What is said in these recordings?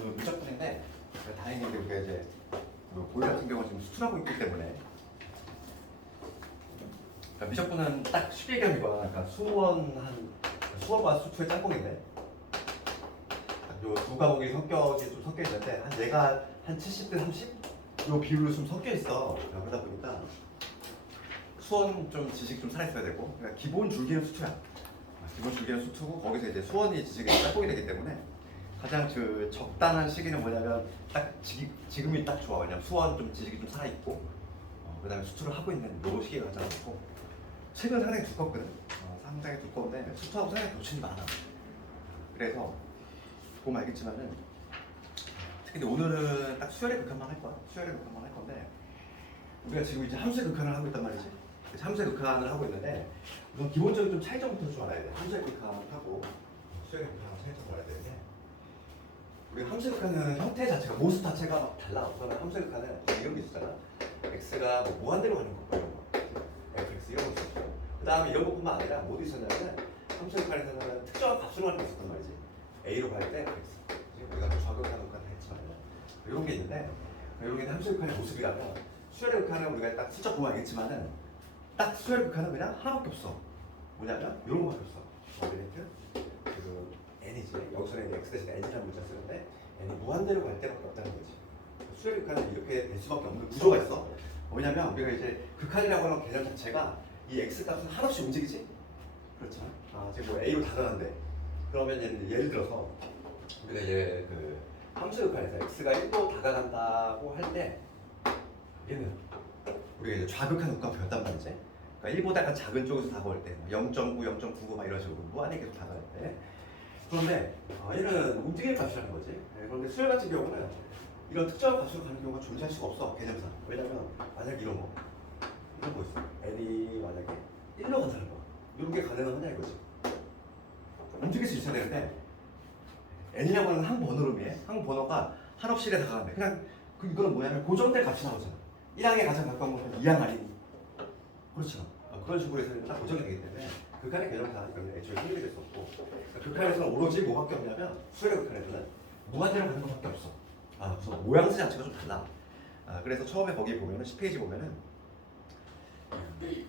그 미적분인데 다행히 우리가 이제 보이 같은 경우는 지금 수출하고 있기 때문에 그러니까 미적분은 딱 쉽게 얘기하면 이거야. 그러니까 수원과 수투의 짬뽕인데 요 두 과목이 성격이 좀 섞여 있는데 한 얘가 한 70대 30? 요 비율로 좀 섞여 있어. 그러다 보니까 수원 좀 지식 좀 살아있어야 되고 그러니까 기본 줄기는 수투야. 기본 줄기는 수투고 거기서 이제 수원이 지식이 짬뽕이 되기 때문에 가장 그 적당한 시기는 뭐냐면 딱 지금이 딱 좋아. 왜냐면 수원 좀 지식이 좀 살아있고 그다음에 수투를 하고 있는 요 시기가 가장 좋고 책은 상당히 두껍거든. 상당히 두꺼운데 수투하고 상당히 교친이 많아. 그래서 보면 알겠지만은 특히 오늘은 딱 수열의 극한만 할 거야. 수열의 극한만 할 건데 우리가 지금 이제 함수의 극한을 하고 있단 말이지. 그래서 함수의 극한을 하고 있는데 우선 기본적인 좀 차이점부터 좀 알아야 돼. 함수의 극한하고 수열의 극한하고 차이점을 알아야 되는데 우리 함수의 극한은 형태 자체가 모습 자체가 막 달라. 우선은 함수의 극한은 이런 게 있었잖아. x가 뭐 무한대로 가는 거 이런 거. fx 이런 거 있었고 그 다음에 이런 것뿐만 아니라 뭐도 있었냐면 함수의 극한에서는 특정한 값으로 하는 게 있었단 말이지. a로 갈 때 x. 우리가 좌극하는 극한 했지만 이런 게 있는데 이런 게 함수의 극한의 모습이라면 수열의 극한은 우리가 딱 슬쩍 보면 알겠지만은 딱 수열의 극한은 그냥 하나밖에 없어. 뭐냐면 이런 거밖에 없어. 어디레트 그 n이지. 여기서는 이제 x 대신 n이라는 문자 쓰는데 n이 무한대로 갈 때밖에 없다는 거지. 수열의 극한은 이렇게 될 수밖에 없는 구조가 있어. 왜냐면 우리가 이제 극한이라고 하는 개념 자체가 이 x 값은 한없이 움직이지. 그렇죠. 지금 뭐 a로 다가간대. 그러면 예를 들어서 우리가 이제 그 함수 극한에서 x가 1로 다가간다고 할 때 얘는 우리가 이제 좌극한 극한 배웠단 말이지. 그러니까 1보다 약간 작은 쪽에서 다가올 때 0.9, 0.99 막 이런 식으로 무한히 계속 다가갈 때 그런데 얘는 움직이는 값이라는 거지. 그런데 수열 같은 경우는 이런 특정한 값으로 가는 경우가 존재할 수가 없어. 개념상. 왜냐면 만약 이런 거 있어. n이 만약에 1로 간다는 거야. 이런 게 가능하냐 이거지. 움직일 수 있어야 되는데 n이라고 하는 한 번호로 한 번호가 한없이 다가간대. 그냥 이거는 뭐냐면 고정된 값이 나오잖아. 1항에 가장 가까운 건 2항 아니니. 그렇죠. 그런 식으로 해서 딱 고정이 되기 때문에 극한의 개념상 이건 애초에 흔들릴 수 없고 극한에서는 오로지 뭐밖에 없냐면 수열의 극한에서는 무한대로 가는 것밖에 없어. 우선 모양새 자체가 좀 달라. 그래서 처음에 거기 보면은 10페이지 보면은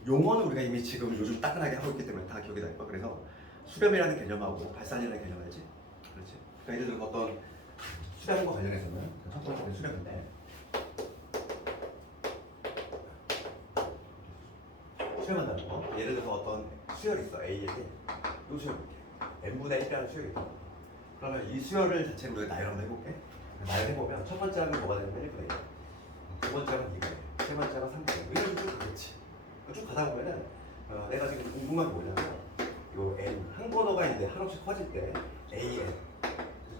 용어는 우리가 이미 지금 요즘 따끈하게 하고 있기 때문에 다 기억이 날 거야. 그래서 수렴이라는 개념하고 발산이라는 개념을 알지? 그렇지. 그러니까 예를 들어 어떤 수렴과 관련해서는 첫 번째 수렴인데 수렴한다는 거. 예를 들어서 어떤 수열이 있어. A에게 이 수열 n분의 1이라는 수열이 있다. 그러면 이 수열을 자체로 우리가 나열을 한번 해볼게. 나열 해보면 첫 번째 하면 뭐가 되냐면 1분의 1, 두 번째 하면 2분의 1, 세 번째 하면 3분의 1 이런 식으로 가겠지. 쭉 가다 보면은 내가 지금 궁금한 게 뭐냐면 요 n 한 번호가 있는데 한없이 커질 때 an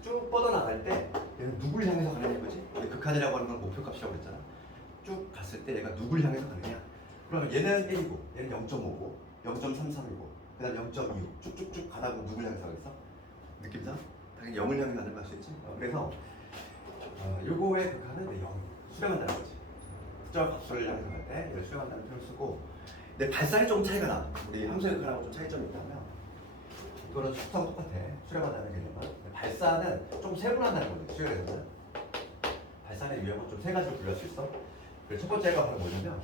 쭉 뻗어나갈 때 얘는 누굴 향해서 가느냐 이거지. 극한이라고 하는 건 목표값이라고 그랬잖아. 쭉 갔을 때 얘가 누굴 향해서 가느냐. 그러면 얘는 1이고 얘는 0.5고 0.33이고 그 다음 0.25 쭉쭉쭉 가다 보면 누굴 향해서 가겠어? 느낌상? 당연히 0을 향해 가는 걸 수 있지. 그래서 요거의 극한은 0 수렴한다는 거지. 특정한 값수를 향해서 갈 때 얘를 수렴한다는 표현을 쓰고 근데 발산이 좀 차이가 나. 우리 함수의 극한하고 좀 차이점이 있다면 이거는 수하고 똑같아. 수렴한다는 개념은. 발산은 좀 세분화한다는 거지. 수열에서는 발산의 유형은 좀 세 가지로 분류할 수 있어. 그래서 첫 번째가 바로 뭐냐면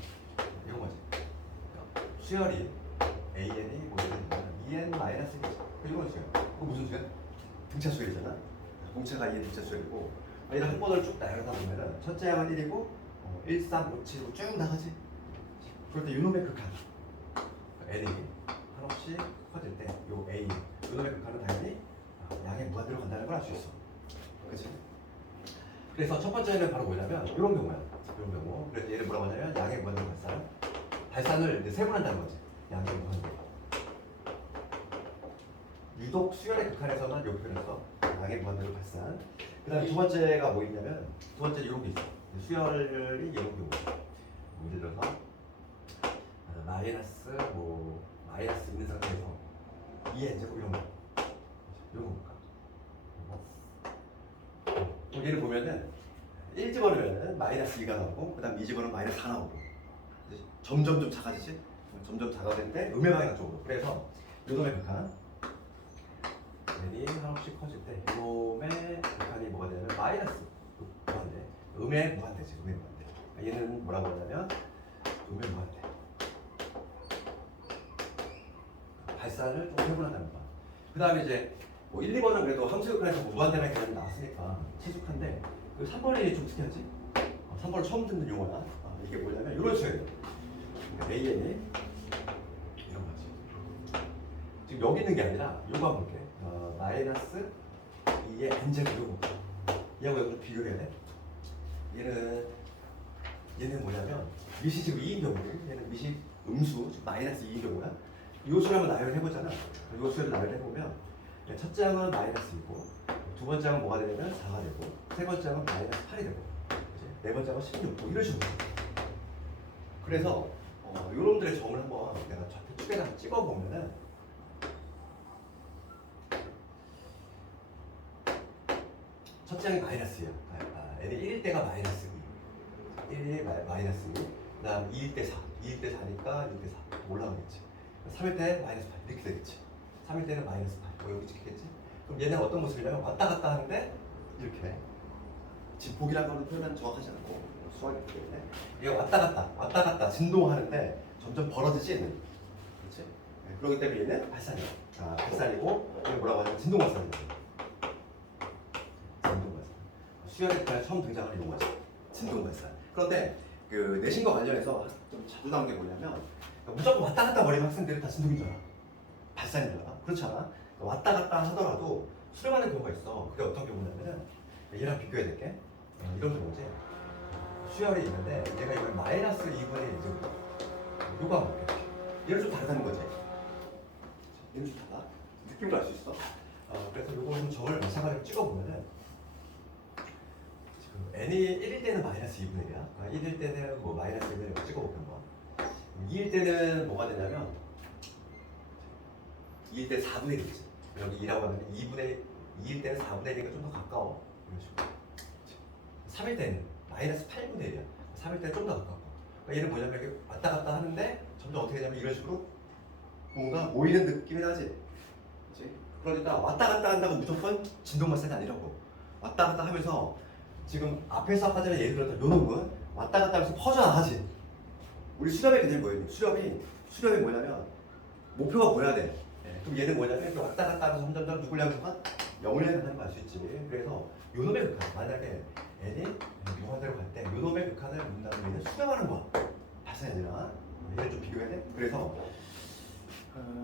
이런 거지. 그러니까 수열이 AN이 뭐냐면 EN-1이지. 이건 수열. 그거 무슨 수열? 등차 수열이잖아. 공차가 EN 등차 수열이고 얘를 한 번을 쭉 나열하다 보면은 첫째 항은 1이고 1, 3, 5, 7로 쭉 나가지. 그럴 때 요놈의 극한 N이 한없이 커질 때 요 A 요놈의 극한은 당연히 양의 무한대로 간다는 걸 알 수 있어. 그치? 그래서 첫 번째는 바로 뭐냐면 이런 경우야. 이런 경우. 그래서 얘를 뭐라고 하냐면 양의 무한대로 발산. 발산을 이제 세분한다는 거지. 양의 무한대로. 유독 수열의 극한에서만 여기 표현해서 양의 무한대로 발산. 그 다음에 두 번째가 뭐 있냐면 두 번째 이런 게 있어. 수열이 이런 경우야. 예를 들어서 마이너스 있는 상태에서 2n 제곱 이런 거 볼까? 얘를 보면은 1 집어넣으면 마이너스 2가 나오고 그 다음 2 집어넣으면 마이너스 4 나오고 점점 좀 작아지지? 점점 작아질 때 음의 방향 쪽으로. 그래서 요놈의 극한 n이 한없이 커질 때 요놈의 극한이 뭐가 되냐면 마이너스 무한대. 음의 무한대지. 음의 무한대. 얘는 뭐라고 하냐면 음의 무한대. 발산을 좀 해보라는 거야. 그 다음에 이제 뭐 1, 2번은 그래도 함수극한에서 무한대라는 개념이 나왔으니까 친숙한데 그 3번이 좀 특이하지? 3번을 처음 듣는 용어야. 이게 뭐냐면 이런 식이에요. 그러니까 AN이 이런 거지. 지금 여기 있는 게 아니라 요거 한번 볼게. 마이너스 2의 n제곱 얘하고 여기 좀 비교해야 돼. 얘는 뭐냐면 밑이 지금 2인 경우, 얘는 밑이 음수 마이너스 2인 경우야. 이 수를 한번 나열을 해보잖아. 이 수를 나열을 해보면 첫 장은 마이너스 2고 두 번째 장은 뭐가 되냐면 4가 되고 세 번째 장은 마이너스 8이 되고 네 번째 장은 16, 뭐 이런 식으로. 그래서 요놈들의 점을 한번 내가 좌표 축에다 한번 찍어보면은 첫 장이 마이너스야. n이 1일 때가 마이너스 2, 1이 마이너스 2, 그 다음 2일 때 4, 2일 때 4니까 2일 때 4 올라가겠지. 3일 때 마이너스 8 이렇게 되겠지. 3일 때는 마이너스 8 여기 찍겠지. 그럼 얘는 어떤 모습이냐면 왔다 갔다 하는데 이렇게 지금 복이라는 거는 표현은 정확하지 않고 수학이기 때문에 얘가 왔다 갔다 진동하는데 점점 벌어지지 얘는. 그렇지? 네, 그렇기 때문에 얘는 발산이야. 발산이고 얘는 뭐라고 하냐면 진동 발산이야. 진동 발산. 수열에 그냥 처음 등장하는 용어지. 진동 발산. 그런데 그 내신과 관련해서 좀 자주 나오는 게 뭐냐면 무조건 왔다 갔다 버리는 학생들이 다 진동인 줄 알아. 발산인 줄 알아. 그렇지 않아? 왔다 갔다 하더라도 수렴하는 경우가 있어. 그게 어떤 경우냐면은 얘랑 비교해야 될게. 이런 경우지. 수열이 있는데 얘가 이걸 마이너스 2분의 1 요거 한번 볼게. 얘는 좀 다르다는 거지. 얘는 좀 달라. 느낌도 알 수 있어. 그래서 요거 좀 점을 마찬가지로 찍어보면은 지금 n이 1일 때는 마이너스 2분의 1이야. 1일 때는 뭐 마이너스 1을 찍어볼게 한번. 2일 때는 뭐가 되냐면 2일 때 4분의 1이지. 여기 2라고 하면 2일 때는 4분의 1이니까 좀 더 가까워. 이런 식으로. 3일 때는 마이너스 8분의 1이야. 3일 때는 좀 더 가까워. 그러니까 얘는 뭐냐면 이렇게 왔다 갔다 하는데 점점 어떻게 되냐면 이런 식으로 뭔가 모이는 느낌이 나지. 그치? 그러니까 왔다 갔다 한다고 무조건 진동 발산이 아니라고. 왔다 갔다 하면서 지금 앞에서 아까 전에 예를 들었던 요 놈은 왔다 갔다 하면서 퍼져나가지. 우리 수렴의 개념이 뭐예요? 수렴이 뭐냐면 목표가 뭐야 돼? 그럼 얘는 뭐냐면 왔다 갔다 하면서 점점 누굴 향해서 0을 향하는 걸 알 수 있지. 그래서 요놈의 극한, 만약에 n이 무한대로 갈 때 요놈의 극한을 묻는다면 얘는 수렴하는 거야. 발산이 아니라. 얘를 좀 비교해야 돼. 그래서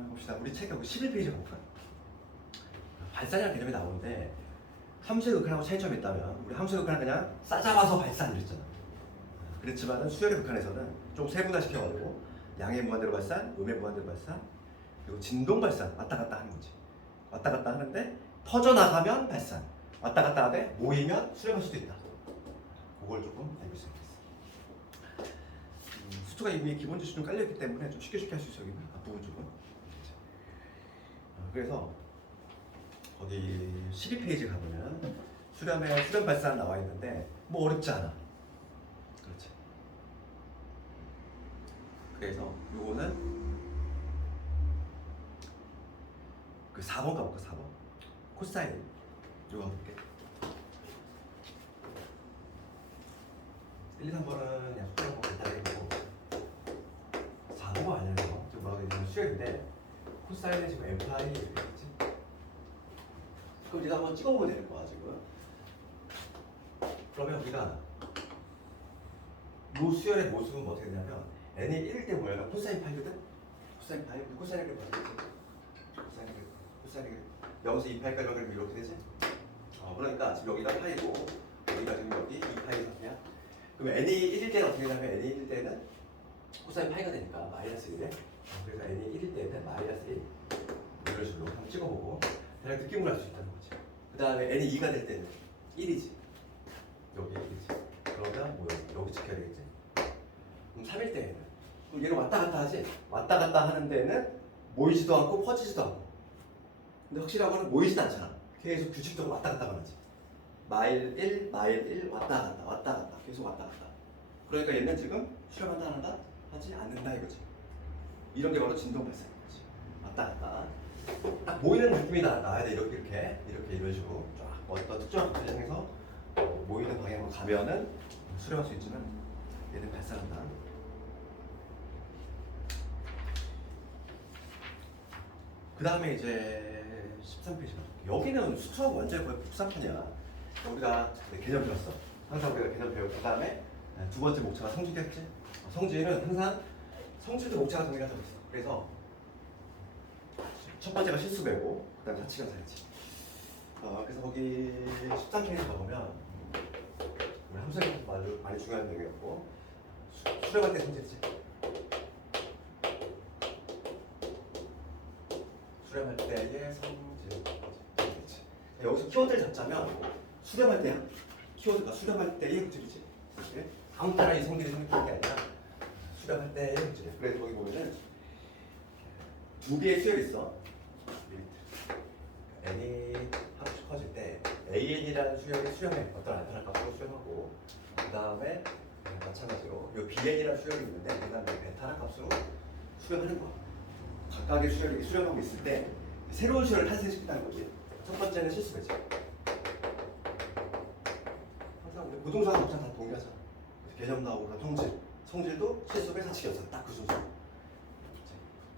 봅시다. 우리 책 11페이지 가볼까요? 발산이라는 개념이 나오는데 함수의 극한하고 차이점이 있다면 우리 함수의 극한은 그냥 싸잡아서 발산 이랬잖아. 그렇지만은 수열의 극한에서는 좀 세분화시켜가지고 양의 무한대로 발산, 음의 무한대로 발산, 그리고 진동 발산 왔다 갔다 하는 거지. 왔다 갔다 하는데 퍼져나가면 발산, 왔다 갔다 하되 모이면 수렴할 수도 있다. 그걸 조금 알고 있어야 되겠어. 수트가 이미 기본 지식 좀 깔려있기 때문에 좀 쉽게 할 수 있어. 여기는 앞부분 쪽은. 그래서 거기 12페이지 가보면 수렴의 수렴 발산 나와 있는데 뭐 어렵지 않아. 그렇지. 그래서 요거는 그 4번 가볼까. 4번 코사인 요거 볼게. 1, 2, 3번은 그냥 수렴 간단하고 4번가 아니야. 지금 뭐라고 해야 되냐면 수렴인데 코사인에 지금 FI 이렇게 있지. 그럼 우리가 한번 찍어보면 되는 거야 지금. 그러면 우리가 요 수열의 모습은 어떻게 되냐면 n이 1일 때 뭐야? 코사인 파이거든? 코사인 파이? 코사인을 그렇게 봐야지. 코사인이 여기서 2파이까지 여기를 이렇게 되지? 그러니까 지금 여기가 파이고 여기가 지금 여기 2파이 상태야. 그럼 n이 1일 때는 어떻게 되냐면 n이 1일 때는 코사인 파이가 되니까 마이너스 1에 그래서 n이 1일 때는 마이너스 1 이런 식으로 한번 찍어보고 대략 느낌을 알 수 있다는 거지. 그 다음에 n이 2가 될 때는 1이지. 여기 1이지. 그러면 뭐 여기 지켜야 되겠지. 그럼 3일 때는 그럼 얘는 왔다 갔다 하지. 왔다 갔다 하는 데는 모이지도 않고 퍼지지도 않고. 근데 확실한 거는 모이지도 않잖아. 계속 규칙적으로 왔다 갔다만 하지. 마일 1, 마일 1 왔다 갔다 계속 왔다 갔다. 그러니까 얘는 지금 수렴한다 한다 하지 않는다 이거지. 이런 게 바로 진동 발산인 거지. 왔다 갔다. 딱 모이는 느낌이 나야 돼. 이렇게 이런 식으로 쫙 어떤 특정한 과정에서 모이는 방향으로 가면은 수렴할 수 있지만 얘는 발산한다. 그 다음에 이제 13페이지. 여기는 수학 완전히 거의 복사판이야. 우리가 개념 배웠어. 항상 우리가 개념 배우고 그 다음에 두 번째 목차가 성질이었지. 성질은 항상 성질도 목차가 정리가 되어 있어. 그래서 첫 번째가 실수배고 그 다음에 자치견사이지. 그래서 거기 13페이지 가보면 우리 함수에 말로 많이 중요한 내용이었고 수렴할 때 성질이지. 수렴할 때의 성질. 여기서 키워드를 잡자면 수렴할 때야. 키워드가 수렴할 때의 성질이지. 아무 따라 이 성질이 생기는 게 아니라 수렴할 때의 성질이야. 그래서 거기 보면은 두 개의 수열이 있어. n이 합씩 커질 때 an이라는 수열이 수렴해. 어떤 알파를 값으로 수렴하고 그 다음에 마찬가지로 이 bn이라는 수열이 있는데 그 다음에 베타라는 값으로 수렴하는 거야. 각각의 수열이 수렴하고 있을 때 새로운 수열을 탄생시킨다는 거지. 첫 번째는 실수배지. 항상 우리 고등수학 목차 다 동일하잖아. 개념 나오고 다 성질도 실수배 사칙이었어. 딱 그 순서.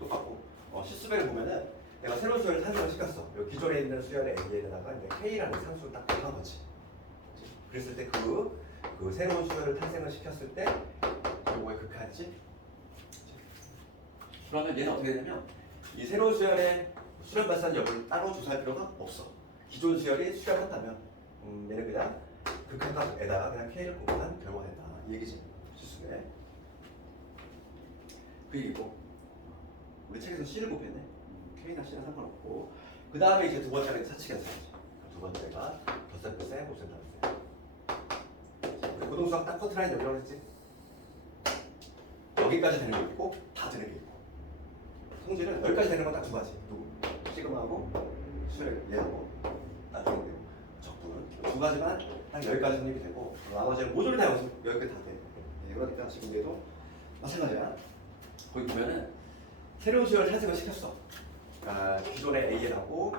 똑같고 실수배를 보면은 내가 새로운 수열을 탄생을 시켰어. 여기 기존에 있는 수열의 A에다가 이제 K라는 상수를 딱 곱한 거지. 그랬을 때 그 새로운 수열을 탄생을 시켰을 때 요거의 극한이지. 그러면 얘는 어떻게 되냐면 이 새로운 수열의 수렴 발산 여부를 따로 조사할 필요가 없어. 기존 수열이 수렴했다면 얘는 그냥 극한값에다가 그냥 K를 곱한 결과가 된다. 이 얘기지. 실수네. 그 얘기고 우리 책에서 C를 곱했네. K나 C나 상관없고 그 다음에 이제 두 번째는 사칙연산이지. 두 번째가 덧셈 뺄셈 곱셈 덧셈. 우리 고등수학 딱 커트라인 여기라고 했지. 여기까지 되는 게 있고 다 되는 게 있고 성질은 여기까지 되는 건 딱 두 가지. 누구? 시그마하고 수열 얘하고 나중에 되고 적분은 두 가지만 딱 여기까지 성립이 되고 나머지는 모조리 다 여기까지 다 돼. 그러니까 지금 얘도 마찬가지야. 거기 보면은 새로운 수열을 탄생을 시켰어. 그러니까 기존의 A에다고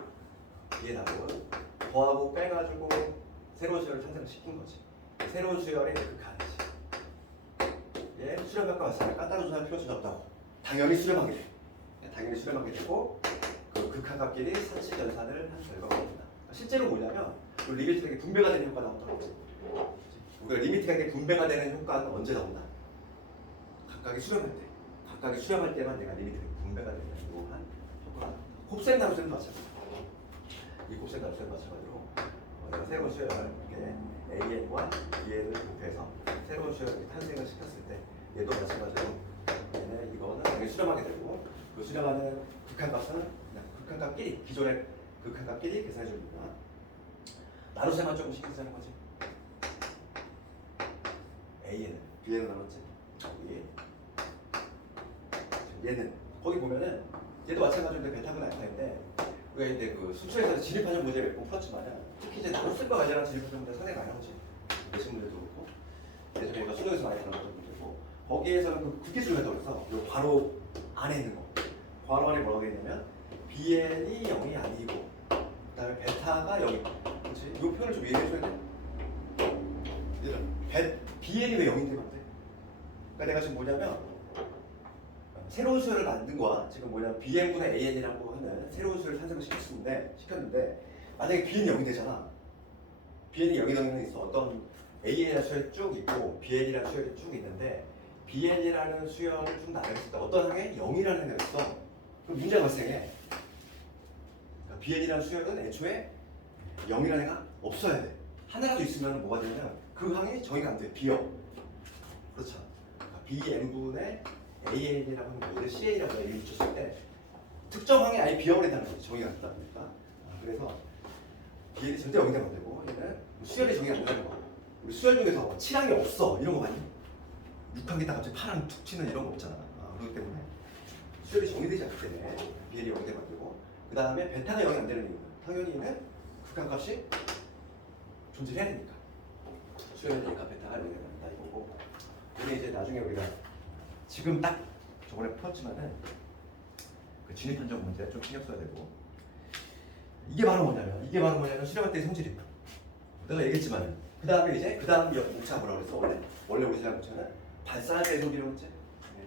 B에다고 더하고 빼가지고 새로운 수열을 탄생을 시킨 거지. 새로운 수열의 극한이지. 얘 수렴학과 왔으니까 따로 조사할 필요가 없다고. 당연히 수렴하게 돼. 당연히 수렴하게 되고 그 극한값끼리 사칙 연산을 한 결과가 됩니다. 실제로 뭐냐면 리미트에게 분배가 되는 효과가 나온다고 했지. 우리가 리미트에게 분배가 되는 효과는 언제 나온다? 각각이 수렴할 때. 각각이 수렴할 때만 내가 리미트가 분배가 되는 한 효과가 나온다. 곱셈 나눗셈도 마찬가지야. 이 곱셈 나눗셈 마찬가지로 내가 새로운 수열을 이렇게 AN과 BN을 곱해서 새로운 수열을 탄생을 시켰을 때 얘도 마찬가지로 얘는 이거는 당연히 수렴하게 되고 그 수렴하는 극한값은 그냥 극한값끼리 기존의 극한값끼리 계산해 줍니다. 나눗셈만 조금씩 계산하는 거지. A는 B는 나눴지. 여기 얘는 거기 보면은 얘도 마찬가지로 베타고 알파인데 우리가 이제 그 수초에서 진입하는 문제 몇 번 풀었지만 특히 이제 나눗셈과 관련한 진입하는 문제 상당히 많이 나오지. 내신 문제도 그렇고 예전에 우리가 수능에서 많이 다뤘던 문제고 거기에서는 그 극기술을 해서 요 괄호 안에 있는 거 괄호 안에 뭐라고 했냐면 BN이 0이 아니고 그다음에 베타가 0이고 그렇지? 이 표현을 좀 이해해줘야 돼. 얘들아 BN이 왜 0인데 맞대? 그러니까 내가 지금 뭐냐면 새로운 수열을 만든 거야. 지금 뭐냐면 BN분의 AN이라고 하는 새로운 수열을 탄생을 시켰는데 만약에 BN이 0이 되잖아. BN이 0이 되는 있어. 어떤 AN이라는 수열이 쭉 있고 BN이라는 수열이 쭉 있는데 BN이라는 수열을 쭉 나열했을 때 어떤 항에 0이라는 항이 있어. 그럼 문제가 발생해. 그러니까 BN이라는 수열은 애초에 0이라는 애가 없어야 돼. 하나라도 있으면 뭐가 되냐면 그 항이 정의가 안 돼. 비어. 그렇죠. 그러니까 BN분의 AN이라고 하는 거, 얘를 CA라고 얘기해 주셨을 때 특정 항이 아예 비어버린다는 거지. 정의가 안 된다 보니까. 그래서 BN이 절대 0이 되면 안 되고 얘는 수열이 정의가 안 된다는 거. 우리 수열 중에서 7항이 없어 이런 거 많이 6항에다 갑자기 8항 툭 치는 이런 거 없잖아. 그렇기 때문에 수열이 정의되지 않기 때문에 BN이 0이 되면 안 되고 그 다음에 베타가 0이 안 되는 이유는 당연히 얘는 극한값이 존재해야 되니까 수열이 되니까 베타가 0이 되면 안 된다 이거고 근데 이제 나중에 우리가 지금 딱 저번에 풀었지만은 그 진입 판정 문제 좀 신경 써야 되고 이게 바로 뭐냐면 수렴할 때의 성질입니다. 내가 얘기했지만은 그 다음에 이제 그 다음 목차 뭐라고 그랬어 원래 우리 생각 목차는 발산할 때의 성질이라고 했지.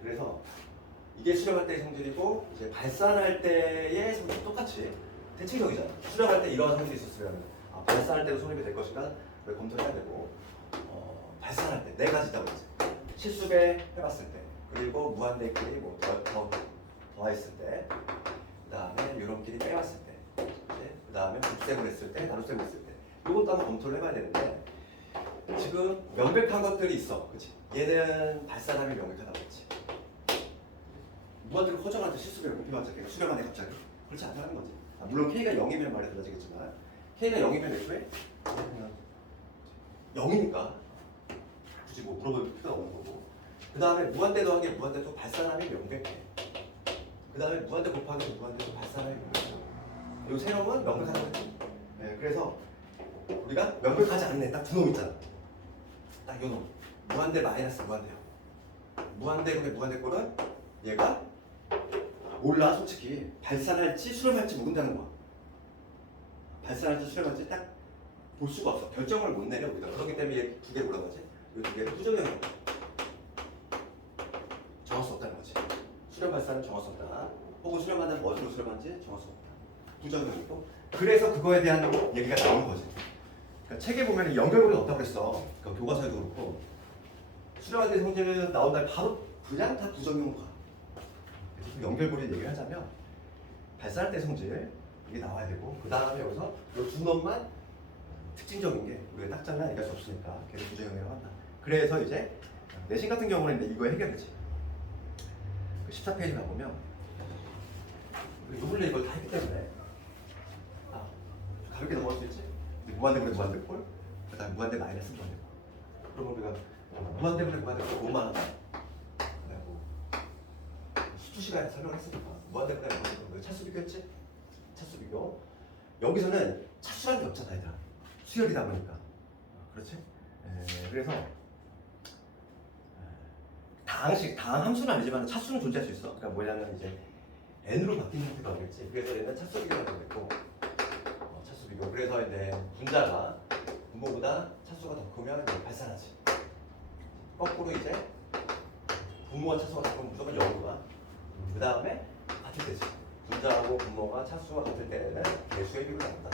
그래서 이게 수렴할 때의 성질이고 이제 발산할 때의 성질이 똑같이 대칭적이잖아. 수렴할 때 이러한 성질이 있었으면 발산할 때도 성립이 될 것인가 검토해야 되고 발산할 때 네 가지 있다고 했지. 실수배 해봤을 때 그리고 무한대끼리 뭐 더했을 때 그 다음에 이런끼리 빼봤을 때 그 다음에 곱셈을 했을 때 나눗셈을 했을 때 이것도 한번 검토를 해봐야 되는데 지금 명백한 것들이 있어. 그치? 얘는 발산함이 명백하다고 했지. 무한대로 허정한테 실수배를 곱해봤자 수렴하네 갑자기. 그렇지 않다는 거지. 물론 K가 0이면 말이 달라지겠지만 K가 0이면 애초에 0이니까 굳이 뭐 물어볼 필요가 없는 거고. 그 다음에 무한대 더하기 무한대도 발산함이 명백해. 그 다음에 무한대 곱하기 무한대도 발산함이 명백해. 이 세 놈은 명백하다고 했지. 네, 그래서 우리가 명백하지 않네. 딱 두 놈 있잖아. 딱 요 놈. 무한대 마이너스 무한대요. 무한대 근데 무한대 꼴은 얘가 몰라 솔직히. 발산할지 수렴할지 모른다는 거야. 발산할지 수렴할지 딱 볼 수가 없어. 결정을 못 내려 우리가. 그렇기 때문에 얘 두 개를 뭐라고 하지? 이 두 개를 부정형이라고 하지. 정할 수 없다는 거지. 수렴 발산은 정할 수 없다. 혹은 수렴하는 어디로 수렴하는지 정할 수 없다. 부정형이고. 그래서 그거에 대한 얘기가 나오는 거지. 그러니까 책에 보면 연결고리가 없다고 그랬어. 그러니까 교과서에도 그렇고. 수렴할 때 성질은 나온 날 바로 그냥 다 부정형으로 가. 그래서 연결고리 얘기를 하자면 발산할 때 성질 이게 나와야 되고 그 다음에 여기서 이 두 놈만 특징적인 게 우리가 딱 잘라 얘기할 수 없으니까 계속 부정형이라고 한다. 그래서 이제 내신 같은 경우는 이거 해결되지. 그 14페이지 가보면 우리 요번에 이걸 다 했기 때문에 가볍게 넘어갈 수 있지. 무한대분의 무한대꼴 그 다음에 무한대 마이너스 무한대꼴. 그러면 우리가 무한대분의 무한대꼴 5만원 수투 시간에 설명을 했으니까 무한대분의 무한대꼴 차수 비교했지? 차수 비교. 여기서는 차수라는 게 없잖아 얘들아. 수열이다 보니까. 그렇지? 그래서 다항 함수는 아니지만 차수는 존재할 수 있어. 그러니까 뭐냐면 이제 n으로 바뀐 형태가 오겠지. 그래서 얘는 차수 비교라고 했고 차수 비교. 그래서 이제 분자가 분모보다 차수가 더 크면 이제 발산하지. 거꾸로 이제 분모와 차수가 더 크면 무조건 0으로 가. 그 다음에 같을 때지. 분자하고 분모가 차수가 같을 때는 개수의 비율을 나온다.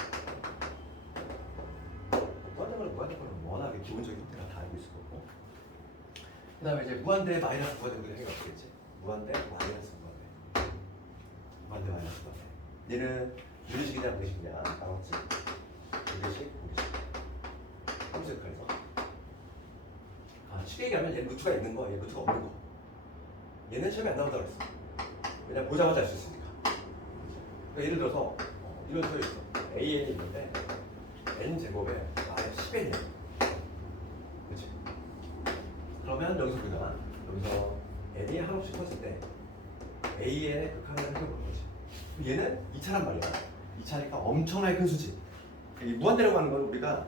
무한대는 워낙에 기본적인 형태가 다 알고 있을 거고. 그 다음에 이제 무한대 마이너스 무한대 우리가 생각 없겠지. 무한대 마이너스 무한대. 무한대 마이너스 무한대. 얘는 유리식이냐 무리식이냐 나왔지? 유리식, 무리식. 함수 역할에서. 쉽게 얘기하면 얘는 루트가 있는 거, 얘 루트가 없는 거. 얘는 시험에 안 나온다고 그랬어. 왜냐면 보자마자 알 수 있으니까. 그러니까 예를 들어서 이런 소리 있어. AN이 있는데 n제곱에 마이너스 10n이야. 그치? 그러면 여기서 우리가 여기서 n이 한없이 커질 때 AN의 극한을 해보는 거지. 얘는 2차란 말이야. 2차니까 엄청나게 큰 수지. 이 무한대라고 하는 건 우리가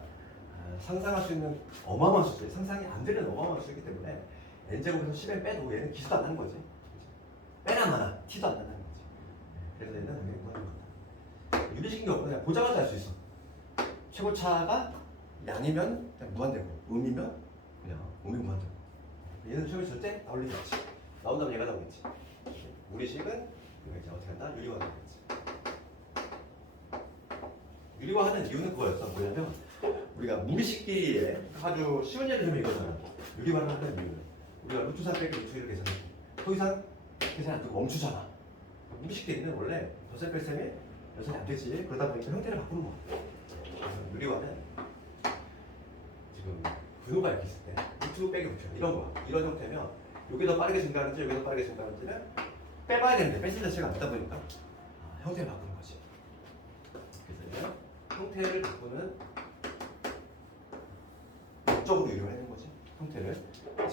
상상할 수 있는 어마어마한 수지. 상상이 안 되는 어마어마한 수이기 때문에 n제곱에서 10n 빼도 얘는 기수도 안 나는 거지. 빼나 마나 티도 안 난다는 거지. 그래서 얘는 당연히 무한대거든. 유리식인 경우는 그냥 보자마자 알 수 있어. 최고차가 양이면 그냥 무한대고 음이면 그냥 음이 무한대고. 얘는 시험에 절대 나올 일이 없지. 나온다면 얘가 나오겠지. 무리식은 우리가 이제 어떻게 한다? 유리화 되겠지. 유리화하는 이유는 그거였어. 뭐냐면 우리가 무리식끼리에 아주 쉬운 예를 들면 이거잖아. 유리화를 하는 이유는 우리가 루트 3 빼기 루트 1을 계산해. 더 이상 계산 안 되고 멈추잖아. 무리식끼리는 원래 덧셈 뺄셈이 연산이 안 되지. 그러다 보니까 형태를 바꾸는 거야. 그래서 유리화는 지금 분호가 이렇게 있을 때 루트 빼기 루트 이런 거야. 이런 형태면 여기 더 빠르게 증가하는지 여기 더 빠르게 증가하는지는 빼봐야 되는데 뺄 수 자체가 안 되다 보니까 형태를 바꾸는 거지. 그래서 형태를 바꾸는 목적으로 유리화를 하는 거지.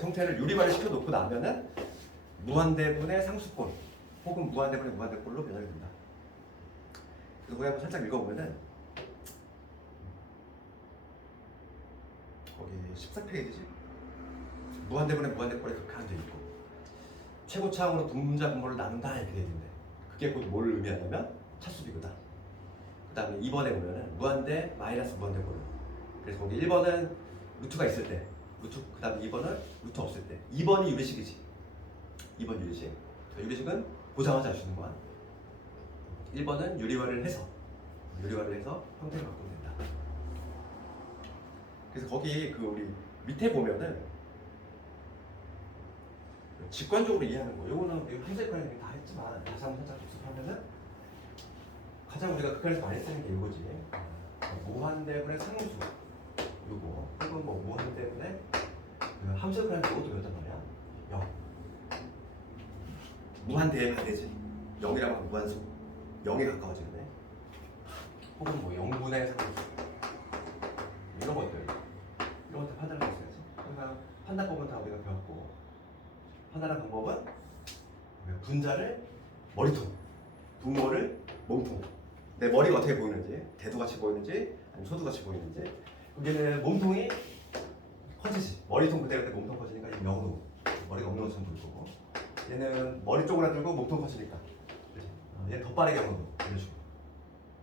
형태를 유리화를 시켜놓고 나면은 무한대분의 상수꼴 혹은 무한대분의 무한대꼴로 변하게 된다. 그래서 우리 한번 살짝 읽어보면은 거기 14페이지지? 무한대분의 무한대꼴에 극한이 돼 있고 최고차항으로 분자 분모를 나눈다 이렇게 돼 있는데 그게 곧 뭘 의미하냐면 차수비교다. 그 다음에 2번에 보면은 무한대 마이너스 무한대꼴. 그래서 거기 1번은 루트가 있을 때 루트 그 다음에 2번은 루트 없을 때 2번이 유리식이지 2번 유리식 유리식은 보자마자 알 수 있는 거야 1번은 유리화를 해서 형태를 바꾸면 된다 그래서 거기 그 우리 밑에 보면은 직관적으로 이해하는 거 요거는 함수역학을 다 했지만 다시 한번 살짝 복습하면은 가장 우리가 극한에서 많이 쓰는 게 이거지 무한대분의 상수 요거 혹은 뭐 무한대분의 그 함수역학을 이것도 배웠단 말이야 0 무한대에 반대지 0이라고 하면 무한수 0에 가까워지네 혹은 뭐 0분의 상수 이런 것들 판단을 했어야지 그러니까 판단법은 다 우리가 배웠고 판단하는 방법은 분자를 머리통 분모를 몸통 내 머리가 어떻게 보이는지 대두같이 보이는지 아니면 소두같이 보이는지 여기는 몸통이 커지지 머리통 그때 몸통 커지니까 이 명으로 머리가 없는 것처럼 보일 거고 얘는 머리 쪽으로 들고 몸통 커지니까 그치? 얘는 더 빠르게 오는 거 이런 식으로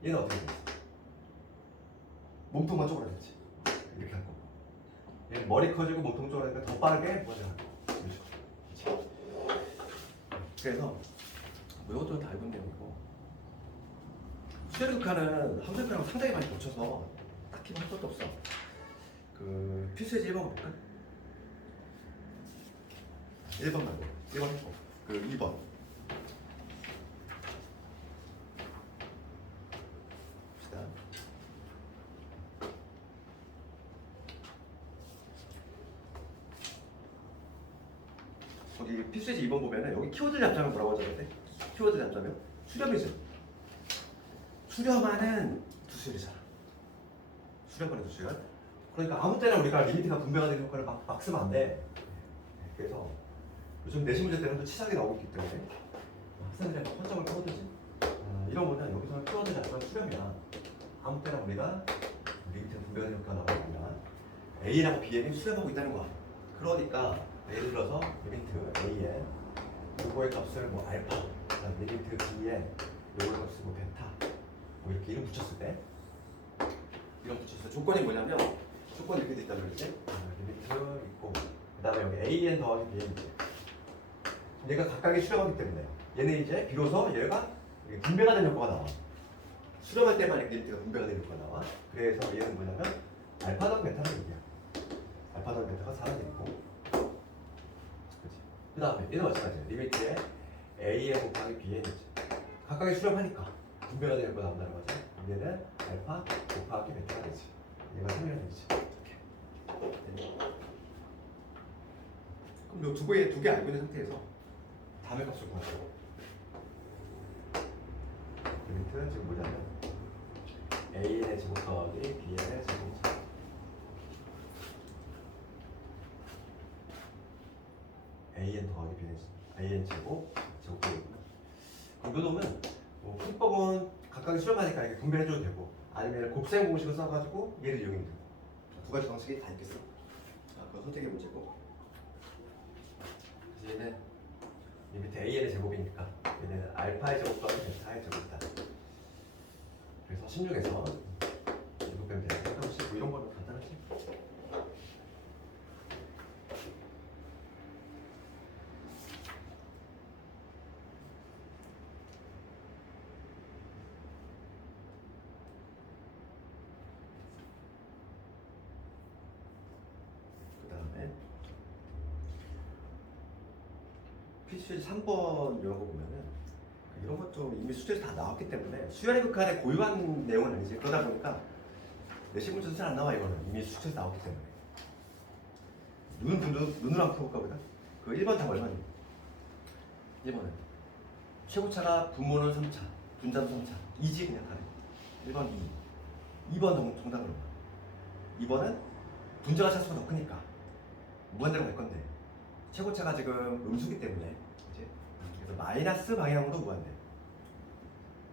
얘는 어떻게 되지? 몸통만 쪼그라들지 이렇게 할 거고 얘는 머리 커지고 몸통 쪼그라드니까 더 빠르게 먼저 할 거고 이런 식으로 그치? 그래서 뭐 이것도 다 알고 있는 내용이고 수열극화는 함수역학이랑 상당히 많이 겹쳐서 딱히 할 것도 없어 그 필수예제 1번 볼까? 1번 말고 1번 했고 그 2번 봅시다 거기 필수예제 2번 보면은 여기 키워드 잡자면 뭐라고 하잖아요? 키워드 잡자면 수렴이죠 수렴하는 두수열이잖아 수렴하는 두수열 그러니까 아무 때나 우리가 리미트가 분배가 되는 효과를 막 쓰면 안 돼. 그래서 요즘 내신 문제 때문에 또 치사하게 나오고 있기 때문에 학생들이 허점을 꺼두지. 이런 거는 여기서는 키워드 자체가 수렴이야. 아무 때나 우리가 리미트 분배가 되는 효과가 나오고 있나 A라고 Bn이 수렴하고 있다는 거야. 그러니까 예를 들어서 리미트 A에 요거의 값을 뭐 알파, 리미트 B에 요거의 값을 뭐 베타 뭐 이렇게 이름 붙였을 때 이름 붙였을 때 조건이 뭐냐면 조건이 이렇게 돼 있다는 거지. 리미트 있고 그 다음에 여기 AN 더하기 BN 얘가 각각의 수렴하기 때문에 얘는 이제 비로소 얘가 분배가 되는 효과가 나와. 수렴할 때만 리미트가 분배가 되는 효과가 나와. 그래서 얘는 뭐냐면 알파 더하기 베타는 얘기야. 알파 더하기 베타가 사라지고 그 다음에 얘는 마찬가지야. 리미트에 AN 곱하기 BN이지. 각각의 수렴하니까 분배가 되는 효과가 나온다는 거지. 얘는 알파 곱하기 베타가 되지. 얘가 3이라는 얘기지. 그럼 요 두 개 알고 있는 상태에서 다음의 값을 구하고 리미트는 지금 뭐냐면 A의 제곱 더하기 B의 제곱 AN 더하기 B는 AN 제곱 제곱이구나. 그럼 요 놈은 풀법은 각각의 수렴하니까 이게 분배해줘도 되고 아니면 곱셈 공식을 써가지고 얘를 이용해도 되고 두 가지 방식이 다 있겠어. 그건 선택의 문제고 그래서 얘는 리미트 AN의 제곱이니까 얘는 알파의 제곱 더하기 베타의 제곱이다. 그래서 16에서 제곱 빼면 되니까 뭐 이런 거는 간단하지. 필수예제 3번 이런 거 보면은 이런 것도 이미 수제에서 다 나왔기 때문에 수열의 극한의 고유한 내용은 아니지. 그러다 보니까 내신 문제도 잘 안 나와. 이거는 이미 수제에서 나왔기 때문에 눈으로 한번 풀어볼까 우리가? 그 1번 답 얼마니? 1번은 최고차가 분모는 3차 분자는 3차 2지 그냥 다른 1번 2 2번 정답으로 2번은 분자가 차수가 더 크니까 무한대로 갈 건데 최고차가 지금 음수기 때문에 이제 그래서 마이너스 방향으로 무한대.